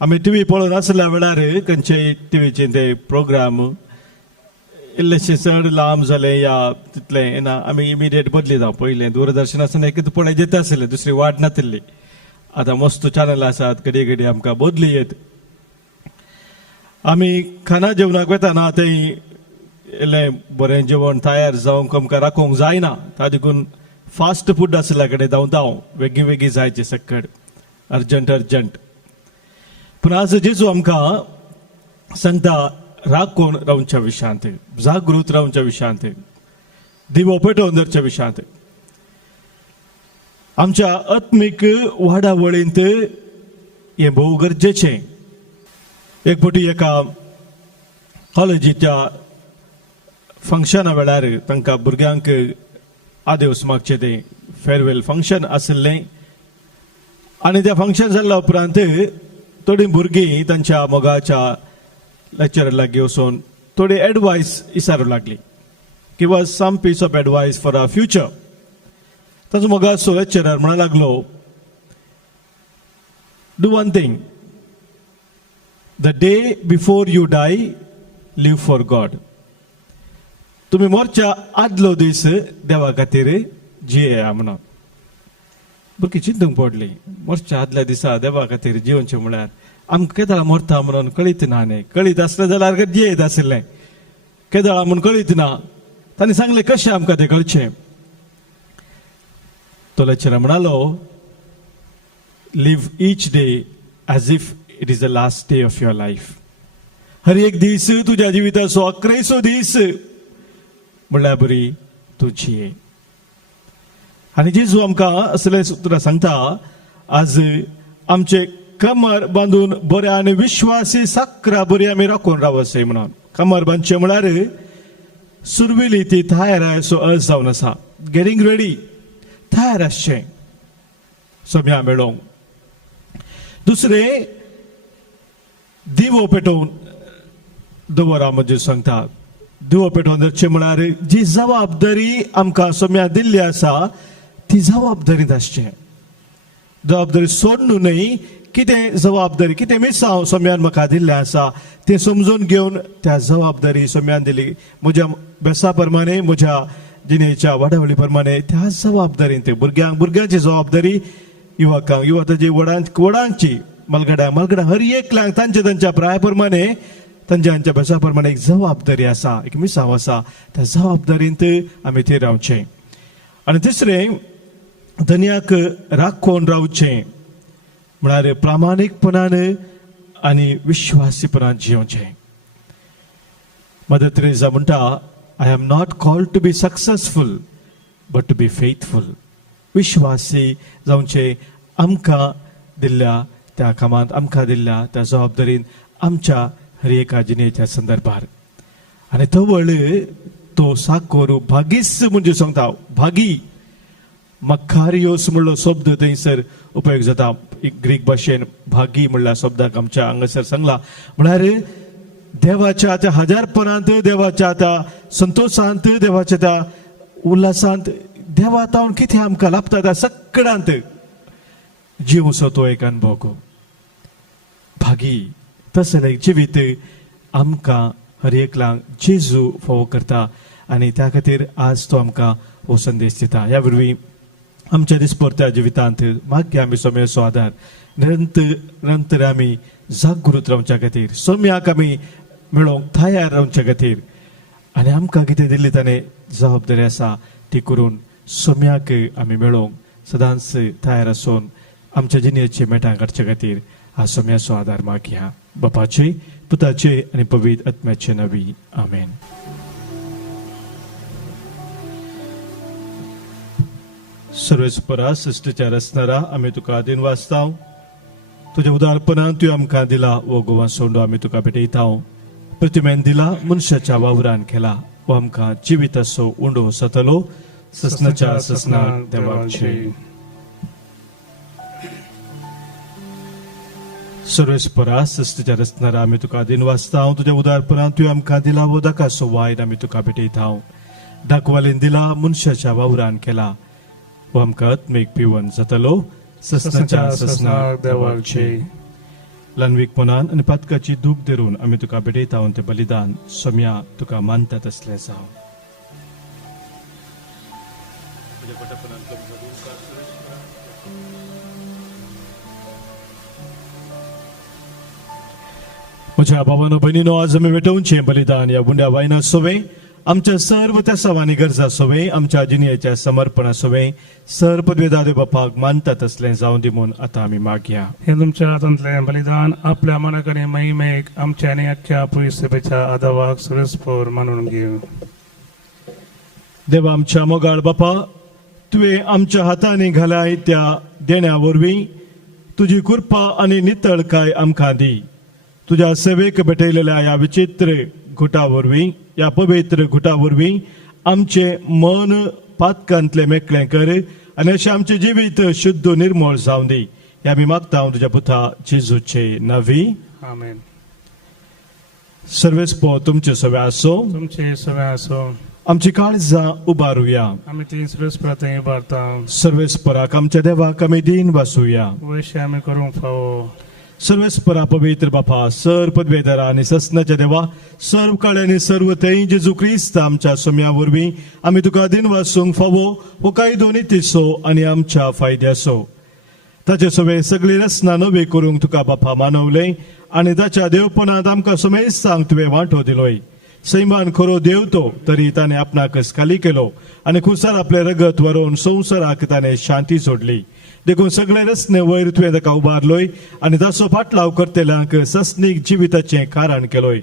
आमी टीव्ही पळोवन आसल्या वेळार खंयचे टीव्हीचे ते प्रोग्राम इल्लेशे चड लांब जाले या तितले येना आमी इमिडिएट बदली जावं पयलें दूरदर्शन आसतना एक पळय येता आसले दुसरी वाट नासली आतां मस्त चॅनल आसात घडये घडये आमकां बदली येत आमी खाना जेवणाक वेताना थंय इल्लें बरें जेवण तयार जावंक आमकां राखूंक जायना तादेखून फास्ट फूड आसल्या कडेन धांवता वेगी वेगी जायचे सकट अर्जंट अर्जंट पूण आज जेजू आमकां सांगता राखून रावच्या विशयांत जागृत रावच्या विशयांत दिवो पेटोवन दवरच्या विशयांत आमच्या आत्मीक वाडावळींत हें भोव गरजेचें एक फावटी एका कॉलेजीच्या फंक्शना वेळार तांकां भुरग्यांक आदेवस मागचें तें फेरवेल फंक्शन आसलें आनी तें फंक्शन जाल्ल्या उपरांत थोडीं भुरगीं तांच्या मोगाच्या लेक्चरराक वचून थोडी एडवायस विचारूंक लागली give us some piece of advice for our future ताचो मोगाचो लेक्चरर म्हणूंक लागलो do one thing the day before you die live for God तुम्ही मोरच्या आदलो दीस देवा खातीर जियेया म्हणून भुरगीं चिंतूंक पडली मोरच्या आदल्या दिसा देवा खातीर जिवनचें म्हळ्यार आमकां केदाळा मरता म्हणून कळीत ना न्ही कळीत आसलें जाल्यार जियेत आसलें केदाळा म्हूण कळीत ना तांणी सांगलें कशें आमकां तें कळचें तो लेक्चरर म्हणालो live each day as if it is the last day of your life हर एक दीस तुज्या जिविताचो 11 दीस म्हणल्यार बरी तूं जिये आनी जेजू आमकां असलें उतरां सांगता आज आमचे कमर बांदून बऱ्या आनी विश्वासी साकरा बरी आमी राखून रावसय म्हणून कमर बांदचें म्हळ्यार सुरविली ती तयार असो अर्ज जावन आसा गेटिंग रेडी तयार आसचें सोम्या मेळोवंक दुसरें दिवो पेटोवन दवरा म्हणजे सांगता दिवो पेटोवन दवरचें म्हळ्यार जी जबाबदारी आमकां सोम्या दिल्ली आसा ती जबाबदारीत आसचें जबाबदारी सोडून न्हय कितें जबाबदारी कितें मिसांव सोम्यान म्हाका दिल्लें आसा तें समजून घेवन त्या जबाबदारी सोम्यान दिली म्हज्या बेसा प्रमाणे म्हज्या जिणेच्या वाडावळी प्रमाणे त्या जबाबदारीन ते भुरग्यांची जबाबदारी युवकांक युवताची वडांची मलगड्या हर एकल्यांक तांच्या प्रायाप्रमाणे तांच्या बसा प्रमाणे एक जबाबदारी आसा एक मिसाव आसा त्या जबाबदारींत आमी थंय रावचें आनी तिसरें धन्याक राखून रावचें म्हळ्यार प्रामाणीकपणान आनी विश्वासीपणान जिवचें. मदर तेरेसा म्हणटा I am not called to be successful but to be faithful. विश्वासी जावचें आमकां दिल्ल्या त्या कामांत आमकां दिल्ल्या त्या जबाबदारीन आमच्या हर एका जिणेच्या संदर्भार आनी तो वळ तो साकोर भागीस म्हणजे सांगता भागी मखारियोस म्हणलो शब्द थंयसर उपयोग जाता ग्रीक भाशेन भागी म्हणल्या शब्दाक आमच्या हांगासर सांगला म्हळ्यार देवाच्या त्या हजारपणांत देवाच्या त्या संतोशांत देवाच्या त्या उल्हासांत देवा तावन कितें आमकां लाभता त्या सगळ्यांत जिवसो तो एक अनुभव गो भागी तसलें जिवीत आमकां हर एकल्यांक जेजू फोव करता आनी त्या खातीर आज तो आमकां हो संदेश दिता. ह्या वरवीं आमच्या दिसपरत्या जिवितांत मागे आमी सोम्याचो आदार निरंतर आमी जागृत रावच्या खातीर सोम्याक आमी मेळोवंक तयार रावच्या खातीर आनी आमकां कितें दिल्ली ताणें जबाबदारी आसा ती करून सोम्याक आमी मेळोवंक सदांच तयार आसून आमच्या जिणेची मेटां काडच्या खातीर हा सोम्याचो आदार मागया. बापाचे पुताचे आनी पवित्र आत्म्याचे नवी आमेन. सर्वेस्परा सृश्टीच्या रचणारा आमी तुका आदीन वाचता तुज्या उदारपणान तुवें आमकां दिला वो गोवा सोंडो आमी तुका भेटयता. प्रतिमेन दिला मनशाच्या वावरान केला वो आमकां जिवीत असो उंडो सतलो ससनाच्या ससनाक देवाचे. सर्वेस्परा सृश्टीच्या रचणारा आमी तुका आदीन वाचता तुज्या उदारपणान तुवें आमकां दिला वो दाकासो वायन आमी तुका भेटयता. दाखवालेन दिला मनशाच्या वावरान केला वो आमकां आत्मीक पिवन जातलो ससनाच्या ससनाक देवाचे. ल्हानवीकपणान आनी पातकाची दूख धरून आमी तुका भेटयता तें बलिदान सोम्या तुका मानता तसलें जावं. म्हज्या भावानो भयणीनो आज आमी भेटोवचें बलिदान ह्या बुंड्या वायना सोवे आमच्या सर्व त्या सवानी गरजा सोवे आमच्या जिणेच्या समर्पणा सोवे सर पदवेदादे बापाक मानता तसलें जावं दी म्हूण आतां आमी मागया. हे तुमच्या हातांतलें बलिदान आपल्या मनाक आनी महिमेक आमच्या आनी अख्ख्या पुरी सभेच्या आदावाक सुरस्पोर मानून घेव. देवा आमच्या मोगाळ बापा तुवें आमच्या हातांनी घालाय त्या देण्या वरवीं तुजी कृपा आनी नितळकाय आमकां दी. तुज्या सेवेक भेटयलेल्या ह्या विचित्र घुटा वरवीं ह्या पवित्र घुटा वरवीं आमचे मन पातकांतले मेकळें कर आनी अशें आमचें जिवीत शुद्ध निर्मळ जावं दी. हें आमी मागता तुज्या पुता जेजूचे नवी आमेन. सर्वेस्पो तुमचे सवे आसो तुमचे सगळे आसो आमची काळजां उबारुया. आमी ती सुरस्परात इबारता सर्वेस्पराक आमच्या देवाक आमी दिन वासुया. वयशे आमी करूंक फावो. सर्वेस्परा पवित्र बापा सर पदवेदारा आनी ससनाच्या देवा सर्व काळे आनी सर्व थंय जेजू क्रिस्त आमच्या सोम्या वरवीं आमी तुका दिन वासूंक फावो हो कांय दोनी तिसो आनी आमच्या फायद्याचो. ताचे सवे सगळी रचना नवी करूंक तुका बापा मानवलें आनी ताच्या देवपणांत आमकां समेस्तांक तुवें वांटो दिलोय. सैमान खरो देव तो तरी ताणें आपणाकच खाली केलो आनी खुसार आपलें रगत व्हरोन संवसाराक ताणें शांती सोडली. देखून सगळे रचने वयर तुवें ताका उबारलोय आनी ताचो फाटलाव करतेल्यांक ससनीक जिविताचें कारण केलोय.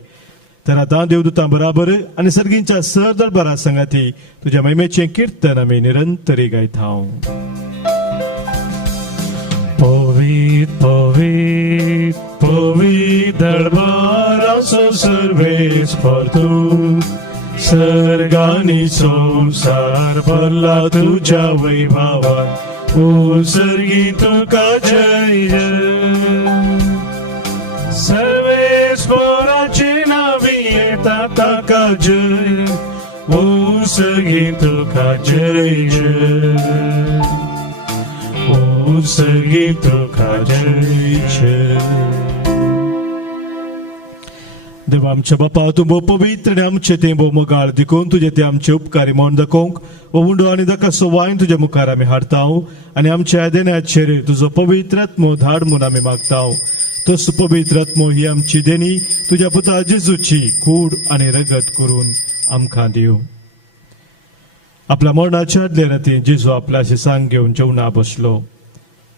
तर आतां देवदूतां बराबर आनी सर्गींच्या सर दरबारा संगाती तुज्या महिमेचें कीर्तन आमी निरंतरी गायता. पवित्र पवित्र पवित्र दरबाराचो सर्वेस्पर तूं सर्गांनी संवसार भरला तुज्या वैभवान सर्गी तुका जय जय. सर्वेस्पराचे नावी येता ताका जय सर्गी तुका जय जय सर्गी तुका जय जय. देवा आमच्या बापा तूं भोव पवित्र आनी आमचे तें भोव मोगाळ देखून तुजे ते आमचे उपकारी म्हण दाखोवंक वो उंडो आनी दकासो वायन तुज्या मुखार आमी हाडटाव आनी आमच्या आयदनाचेर तुजो पवित्र आत्मो धाड म्हूण आमी मागताव तस पवित्र आत्मो ही आमची देणी तुज्या पुता जेजूची कूड आनी रगत करून आमकां दिव. आपल्या मरणाच्या आदले राती जेजू आपल्या शिसांक घेवन जेवणा बसलो.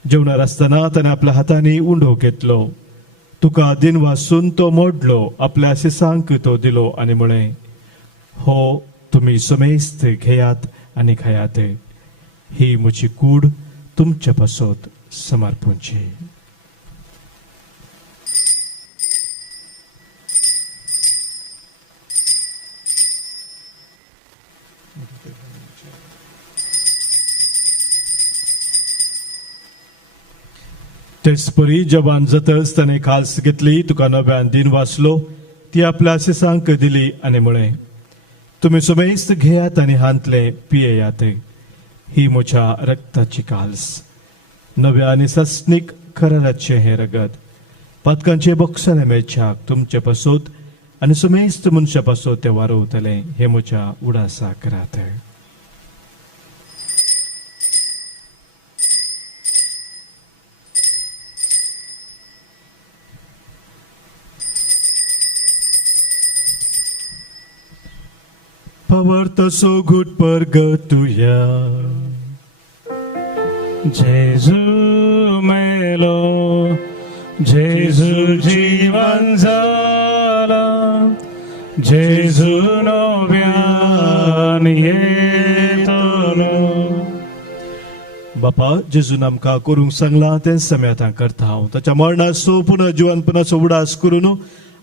जेवणार आसतना ताणें आपल्या हातांनी उंडो घेतलो. तुका दिन वासून तो मोडलो आपल्या शिसांक तो दिलो आनी म्हळें हो तुमी समेस्त घेयात आनी खायात ही म्हजी कूड तुमचे पासत समर्पूंची. तेच परी जवान जातच ताणें खास घेतली तुका नव्यान दिन वाचलो ती आपल्या शिसांक दिली आनी म्हळें तुमी समेस्त घेयात आनी हांतले पियेयात ही म्हज्या रक्ताची काल्स नव्या आनी सस्नीक कराराचे हे रगत पातकांचे बक्षाले मेळच्याक तुमचे पासत आनी समेस्त मनशा पासत ते वारोवतले हे म्हज्या उडासा करात. Pavartaso good purgatoria. जेजू मेलो जेजू जीवन जाला जेजू नव्यान येतलो. बापा जेजून आमकां करूंक सांगलां तें समेतां करता हांव ताच्या मरणाचो पुनः जिवनपणाचो उडास करून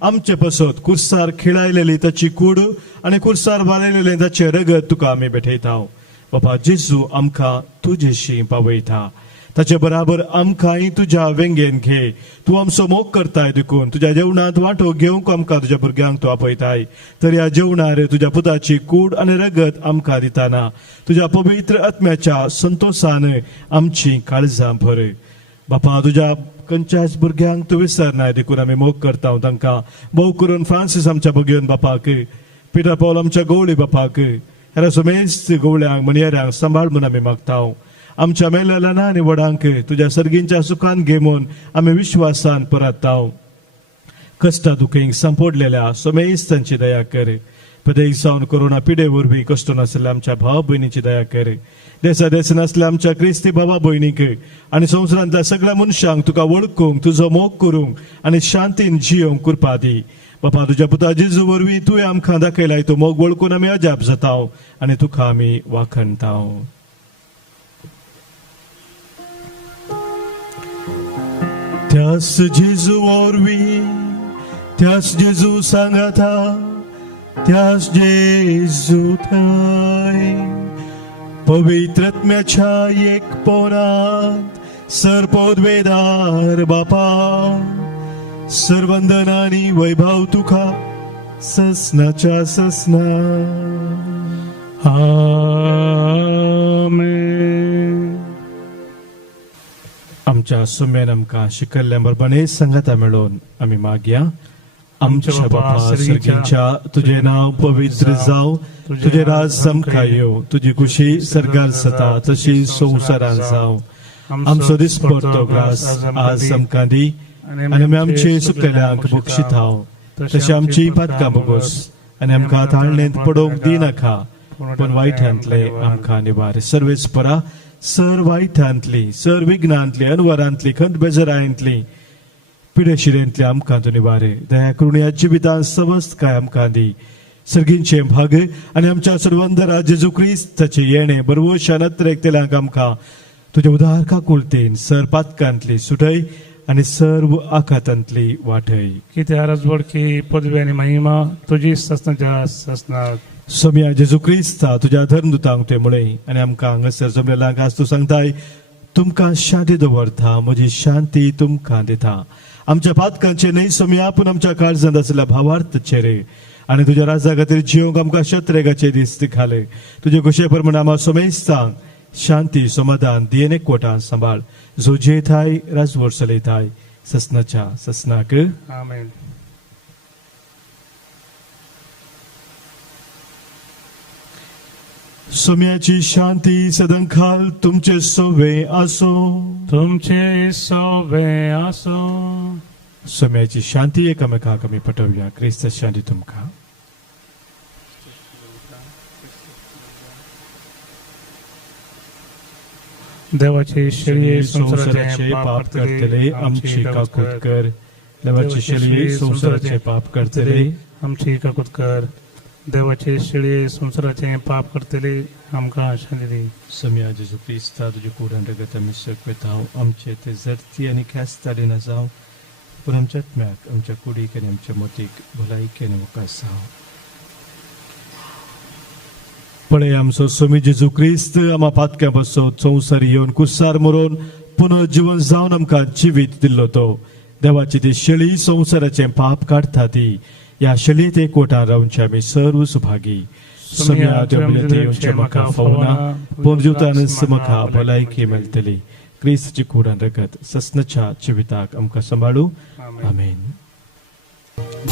आमचे पासत कुर्सार खिळायलेली ताची कूड आनी कुर्सार वालयलेले ताचे रगत तुका आमी भेटयता. बापा जेजू आमकां तुजेशी पावयता ताचे बराबर आमकांय तुज्या वेंगेन घे. तूं आमचो मोग करताय देखून तुज्या जेवणांत वांटो घेवंक आमकां तुज्या भुरग्यांक तूं आपयताय तर ह्या जेवणार तुज्या पुताची कूड आनी रगत आमकां दिताना तुज्या पवित्र आत्म्याच्या संतोषान आमची काळजां भर. बापा तुज्या खंयच्याच भुरग्यांक तूं विसरनाय देखून आमी मोग करता तांकां भोव करून फ्रांसीस आमच्या भगियन बापाक पिटर पौल आमच्या गवळी बापाक हेर समेस्त गवळ्यांक मणियऱ्यांक सांबाळ म्हूण आमी मागता. आमच्या मेल्या ल्हान आनी व्हडांक तुज्या सर्गींच्या सुखान घे म्हूण आमी विश्वासान परतता. कश्टा दुखेंक सांपडलेल्या समेस्तांची दया कर. पदेक सावन कोरोना पिडे वरवीं कश्ट नासलेल्या आमच्या भाव भयणीची दया कर. देसा देस नासल्या आमच्या क्रिस्ती भावा भयणीक आनी संवसारांतल्या सगळ्या मनशांक तुका वळखूंक तुजो मोग करूंक आनी शांतीन जियोंक कृपा दी. बापा तुज्या पुता जेजू वरवीं तुवें आमकां दाखयलाय तो मोग वळखून आमी अजाप जाता आनी तुका आमी वाखणता. त्यास जेजू वरवीं त्यास जेजू सांगाता त्यास जेजू थंय पवित्रत्म्याच्या एक पोनात सर्पोद्वेदार बापा सर्वंदन आनी वैभव तुका ससनाच्या ससना. आमेन. आमच्या सुम्यान आमकां शिकयल्ल्या बरोबरणे संगता मेळोवन आमी मागया. आमच्या बापा सर्गीच्या तुझे नाव पवित्र जाव तुझे राज समका येव तुझी खुशी सर्गार जाता तशी संवसारांत जाव. आमचो दिसपडतो ग्रास आज आमकां दी आनी आमी आमचे सुकल्यांक बक्षिताव तशी आमची पातकां बोगोस आनी आमकां ताळणेंत पडोवंक दिनाका पण वायटांतले आमकां निवार. सर्वेस्परा सर वायटांतली सर विघ्नांतली अनवरांतली खंत बेजारांतली पिडेशिरेंतली आमकां तूं निवार. दया करून ह्या जिवितांत समस्त काय आमकां दी. सर्गींचे भाग आनी आमच्या सर्वंदरा जेजू क्रिस्ताचे येणे बरवशान नत्रेकतेल्यांक आमकां तुज्या उदार काकुळतेन सर पातकांतली सुटय आनी सर्व आखातांतली वाटय. कितें आरजवड की पदवी आनी महिमा तुजी ससनाच्या ससनाक. सोम्या जेजू क्रिस्ता तुज्या धर्मदुतांक तुवें म्हळें आनी आमकां हांगासर जमलेल्यांक आज तूं सांगताय तुमकां शांती दवरता म्हजी शांती तुमकां दिता. आमच्या पातकांचे न्हय सोम्या पूण आमच्या काळजांत आसलेल्या भावार्थ चेरे आनी तुज्या राजा खातीर जियोंक आमकां शत्रेगाचे दीस दिखाले. तुजे कुशे प्रमाणे आमकां समेस्तांक शांती समाधान दियेन एकवटान सांबाळ जो जेथाय राजवट चलयताय ससनाच्या ससनाक. आमेन. सोम्याची शांती सदांकाल तुमचे सोवे असो. तुमचे सोबे असो. सोम्याची शांती एकामेकाक आमी पटवया. क्रिस्त शांती तुमकां. देवाचे शेळये संसाराचे पाप करतले आमची काकूत कर. देवाचे शेळये संसाराचे पाप करतले आमची काकूत कर. देवाचे शेळये संसाराचे पाप करतले आमकां शांती दी. सोम्या जेजू क्रिस्ता तुजे कुडान रगत आमी सकवेताव. आमचे ते जर्ती आनी ख्यास्ताडी न जावं पूण आमच्या आत्म्याक आमच्या कुडीक आनी आमच्या मतीक भलायकी आनी वकास जावं. पळय आमचो सोमी जेजू क्रिस्त आम्हा पातक्या बसत संवसार येवन कुसार मरोवन पुनर्जीवन जावन आमकां जिवीत दिल्लो तो. देवाची ती शेळी संवसाराचे पाप काडटा ती. ह्या शेळयेत एकवटान रावचे आमी सर्व सुभागी. सोम्या देवचे म्हाका फावना पूण जिवतानच म्हाका भलायकी मेळटली. क्रिस्ताची कुडान रगत ससनाच्या जिविताक आमकां सांबाळू. आमेन.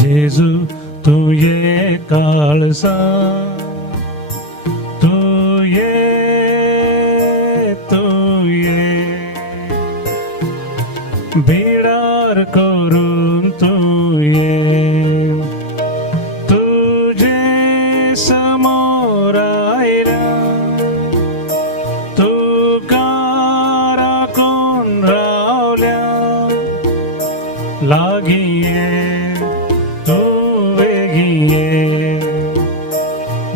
जेजू तू ये काळजा. तू ये बिडार करून तू ये. तुझे समोर आयला तू कारा कोण रावल्या. लागी ये तू वेगी ये.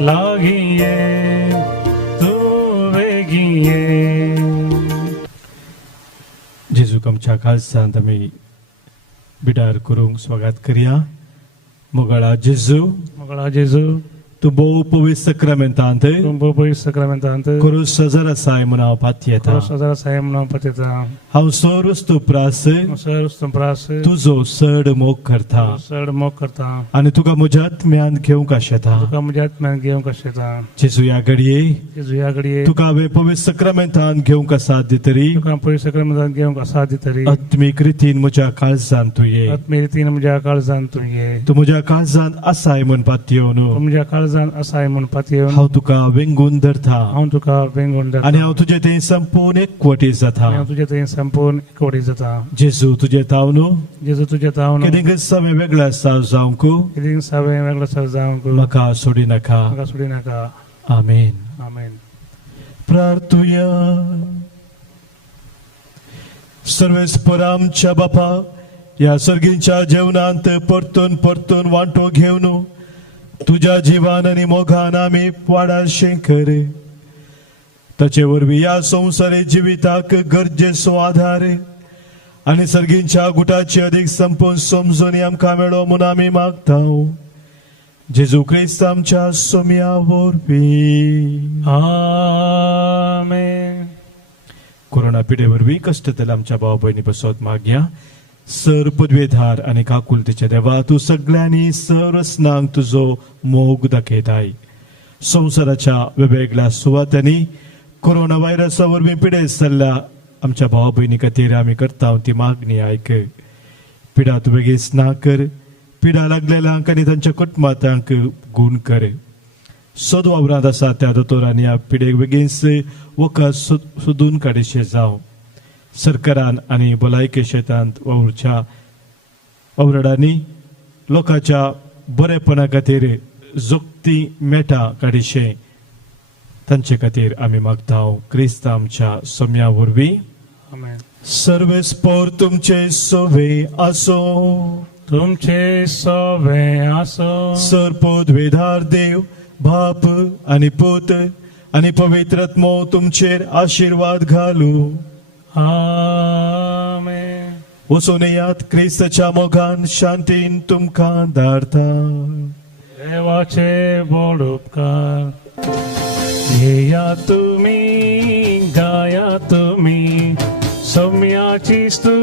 लागी ये तू वेगी ये. जेजूक आमच्या काळजांत आमी बिडार करूंक स्वागत करया. मोगळा जेजू मोगळा जेजू तूं भोव पवित्र सक्रामेंतांत पवित्र सक्रामेंतांत करूस सजर आसाय म्हूण हांव पाती येता. सदां साहेब म्हणून पतिता. हांव सोरूस तूं प्रास सर स्तंप्रास तुजो चड मोग करता चड मोग करता. आनी तुका म्हज्या आत्म्यान घेवंक आशेता. तुका म्हज्या आत्म्यान घेवंक आशेता. जेजू ह्या घडये जेजू ह्या घडये तुका हांवें पवित्र सक्रामेंतान घेवंक साध्य तरी तुका पवित्र सक्रामेंतान घेवंक साथ दितरी. आत्मीक रितीन म्हज्या काळजांत तूं ये. आत्मे रितीन म्हज्या काळजांत तूं ये. तूं म्हज्या काळजांत आसाय म्हूण पातयेवन तूं म्हज्या काळजांत आसाय म्हूण पातयेवन हांव तुका वेंगून धरता हांव तुका वेंगून धरता. आनी हांव तुजे थंय संपूर्ण एकवटी जाता. हांव तुजे थंय संपूर्ण एकवटी जाता. जेजू तुजे ताव न्हू जेजू तुजे ताव न्हू. केदींक समे वेगळो आसा जावंक कितें सावे वेगळो सर जावंक म्हाका सोडी नाका. म्हाका सोडी नाका. आमेन. आमेन. प्रार्थुया. सर्वेस्पर आमच्या बापा ह्या सर्गींच्या जेवणांत परतून परतून वांटो घेवन तुझ्या जिवान आनी मोगान आमी वाडाशें कर. ताचे वरवीं ह्या संवसारी जिविताक गरजेचो आधार आनी सर्गींच्या गुटाची अदीक संपून समजून आमकां मेळो म्हूण आमी मागतांव. जेजू क्रिस्त आमच्या सोम्या वरवीं. आमेन. कोरोना पिडे वरवीं कश्टतल्या आमच्या भाव भयणी बसत मागया. सर पदवेधार आनी काकुलतेचे देवा तूं सगळ्यांनी सरस्नांक तुजो मोग दाखयताय. संवसाराच्या वेगवेगळ्या सुवातांनी कोरोना व्हायरसा वरवीं पिडेस्त जाल्ल्या आमच्या भाव भयणी खातीर आमी करता ती मागणी आयक. पिडा तूं बेगीच ना कर. पिडा लागलेल्यांक आनी तांच्या कुटुंबांक गूण कर. सद वावरांत आसा त्या दोतोरांनी ह्या पिडेक बेगीच वखद सोदून काडीशें जावं. सरकारान आनी भलायकी क्षेत्रांत वावरडांनी लोकांच्या बरेपणा खातीर जोगती मेटा काडीशें तांचे खातीर आमी मागतांव. क्रिस्त आमच्या सोम्या वरवीं. आमेन. सर्वेस्पर तुमचे सोवे आसो. तुमचे सोबे आसो. सरपदवेधार देव बाप आनी पूत आनी पवित्रात्मो तुमचेर आशिर्वाद घालू. आमेन. वचून येयात. क्रिस्ताच्या मोगान शांतीन तुमकां धाडटा. देवाचे बोड उपकार. येया तुमी गाया तुमी सोम्याची स्तुती.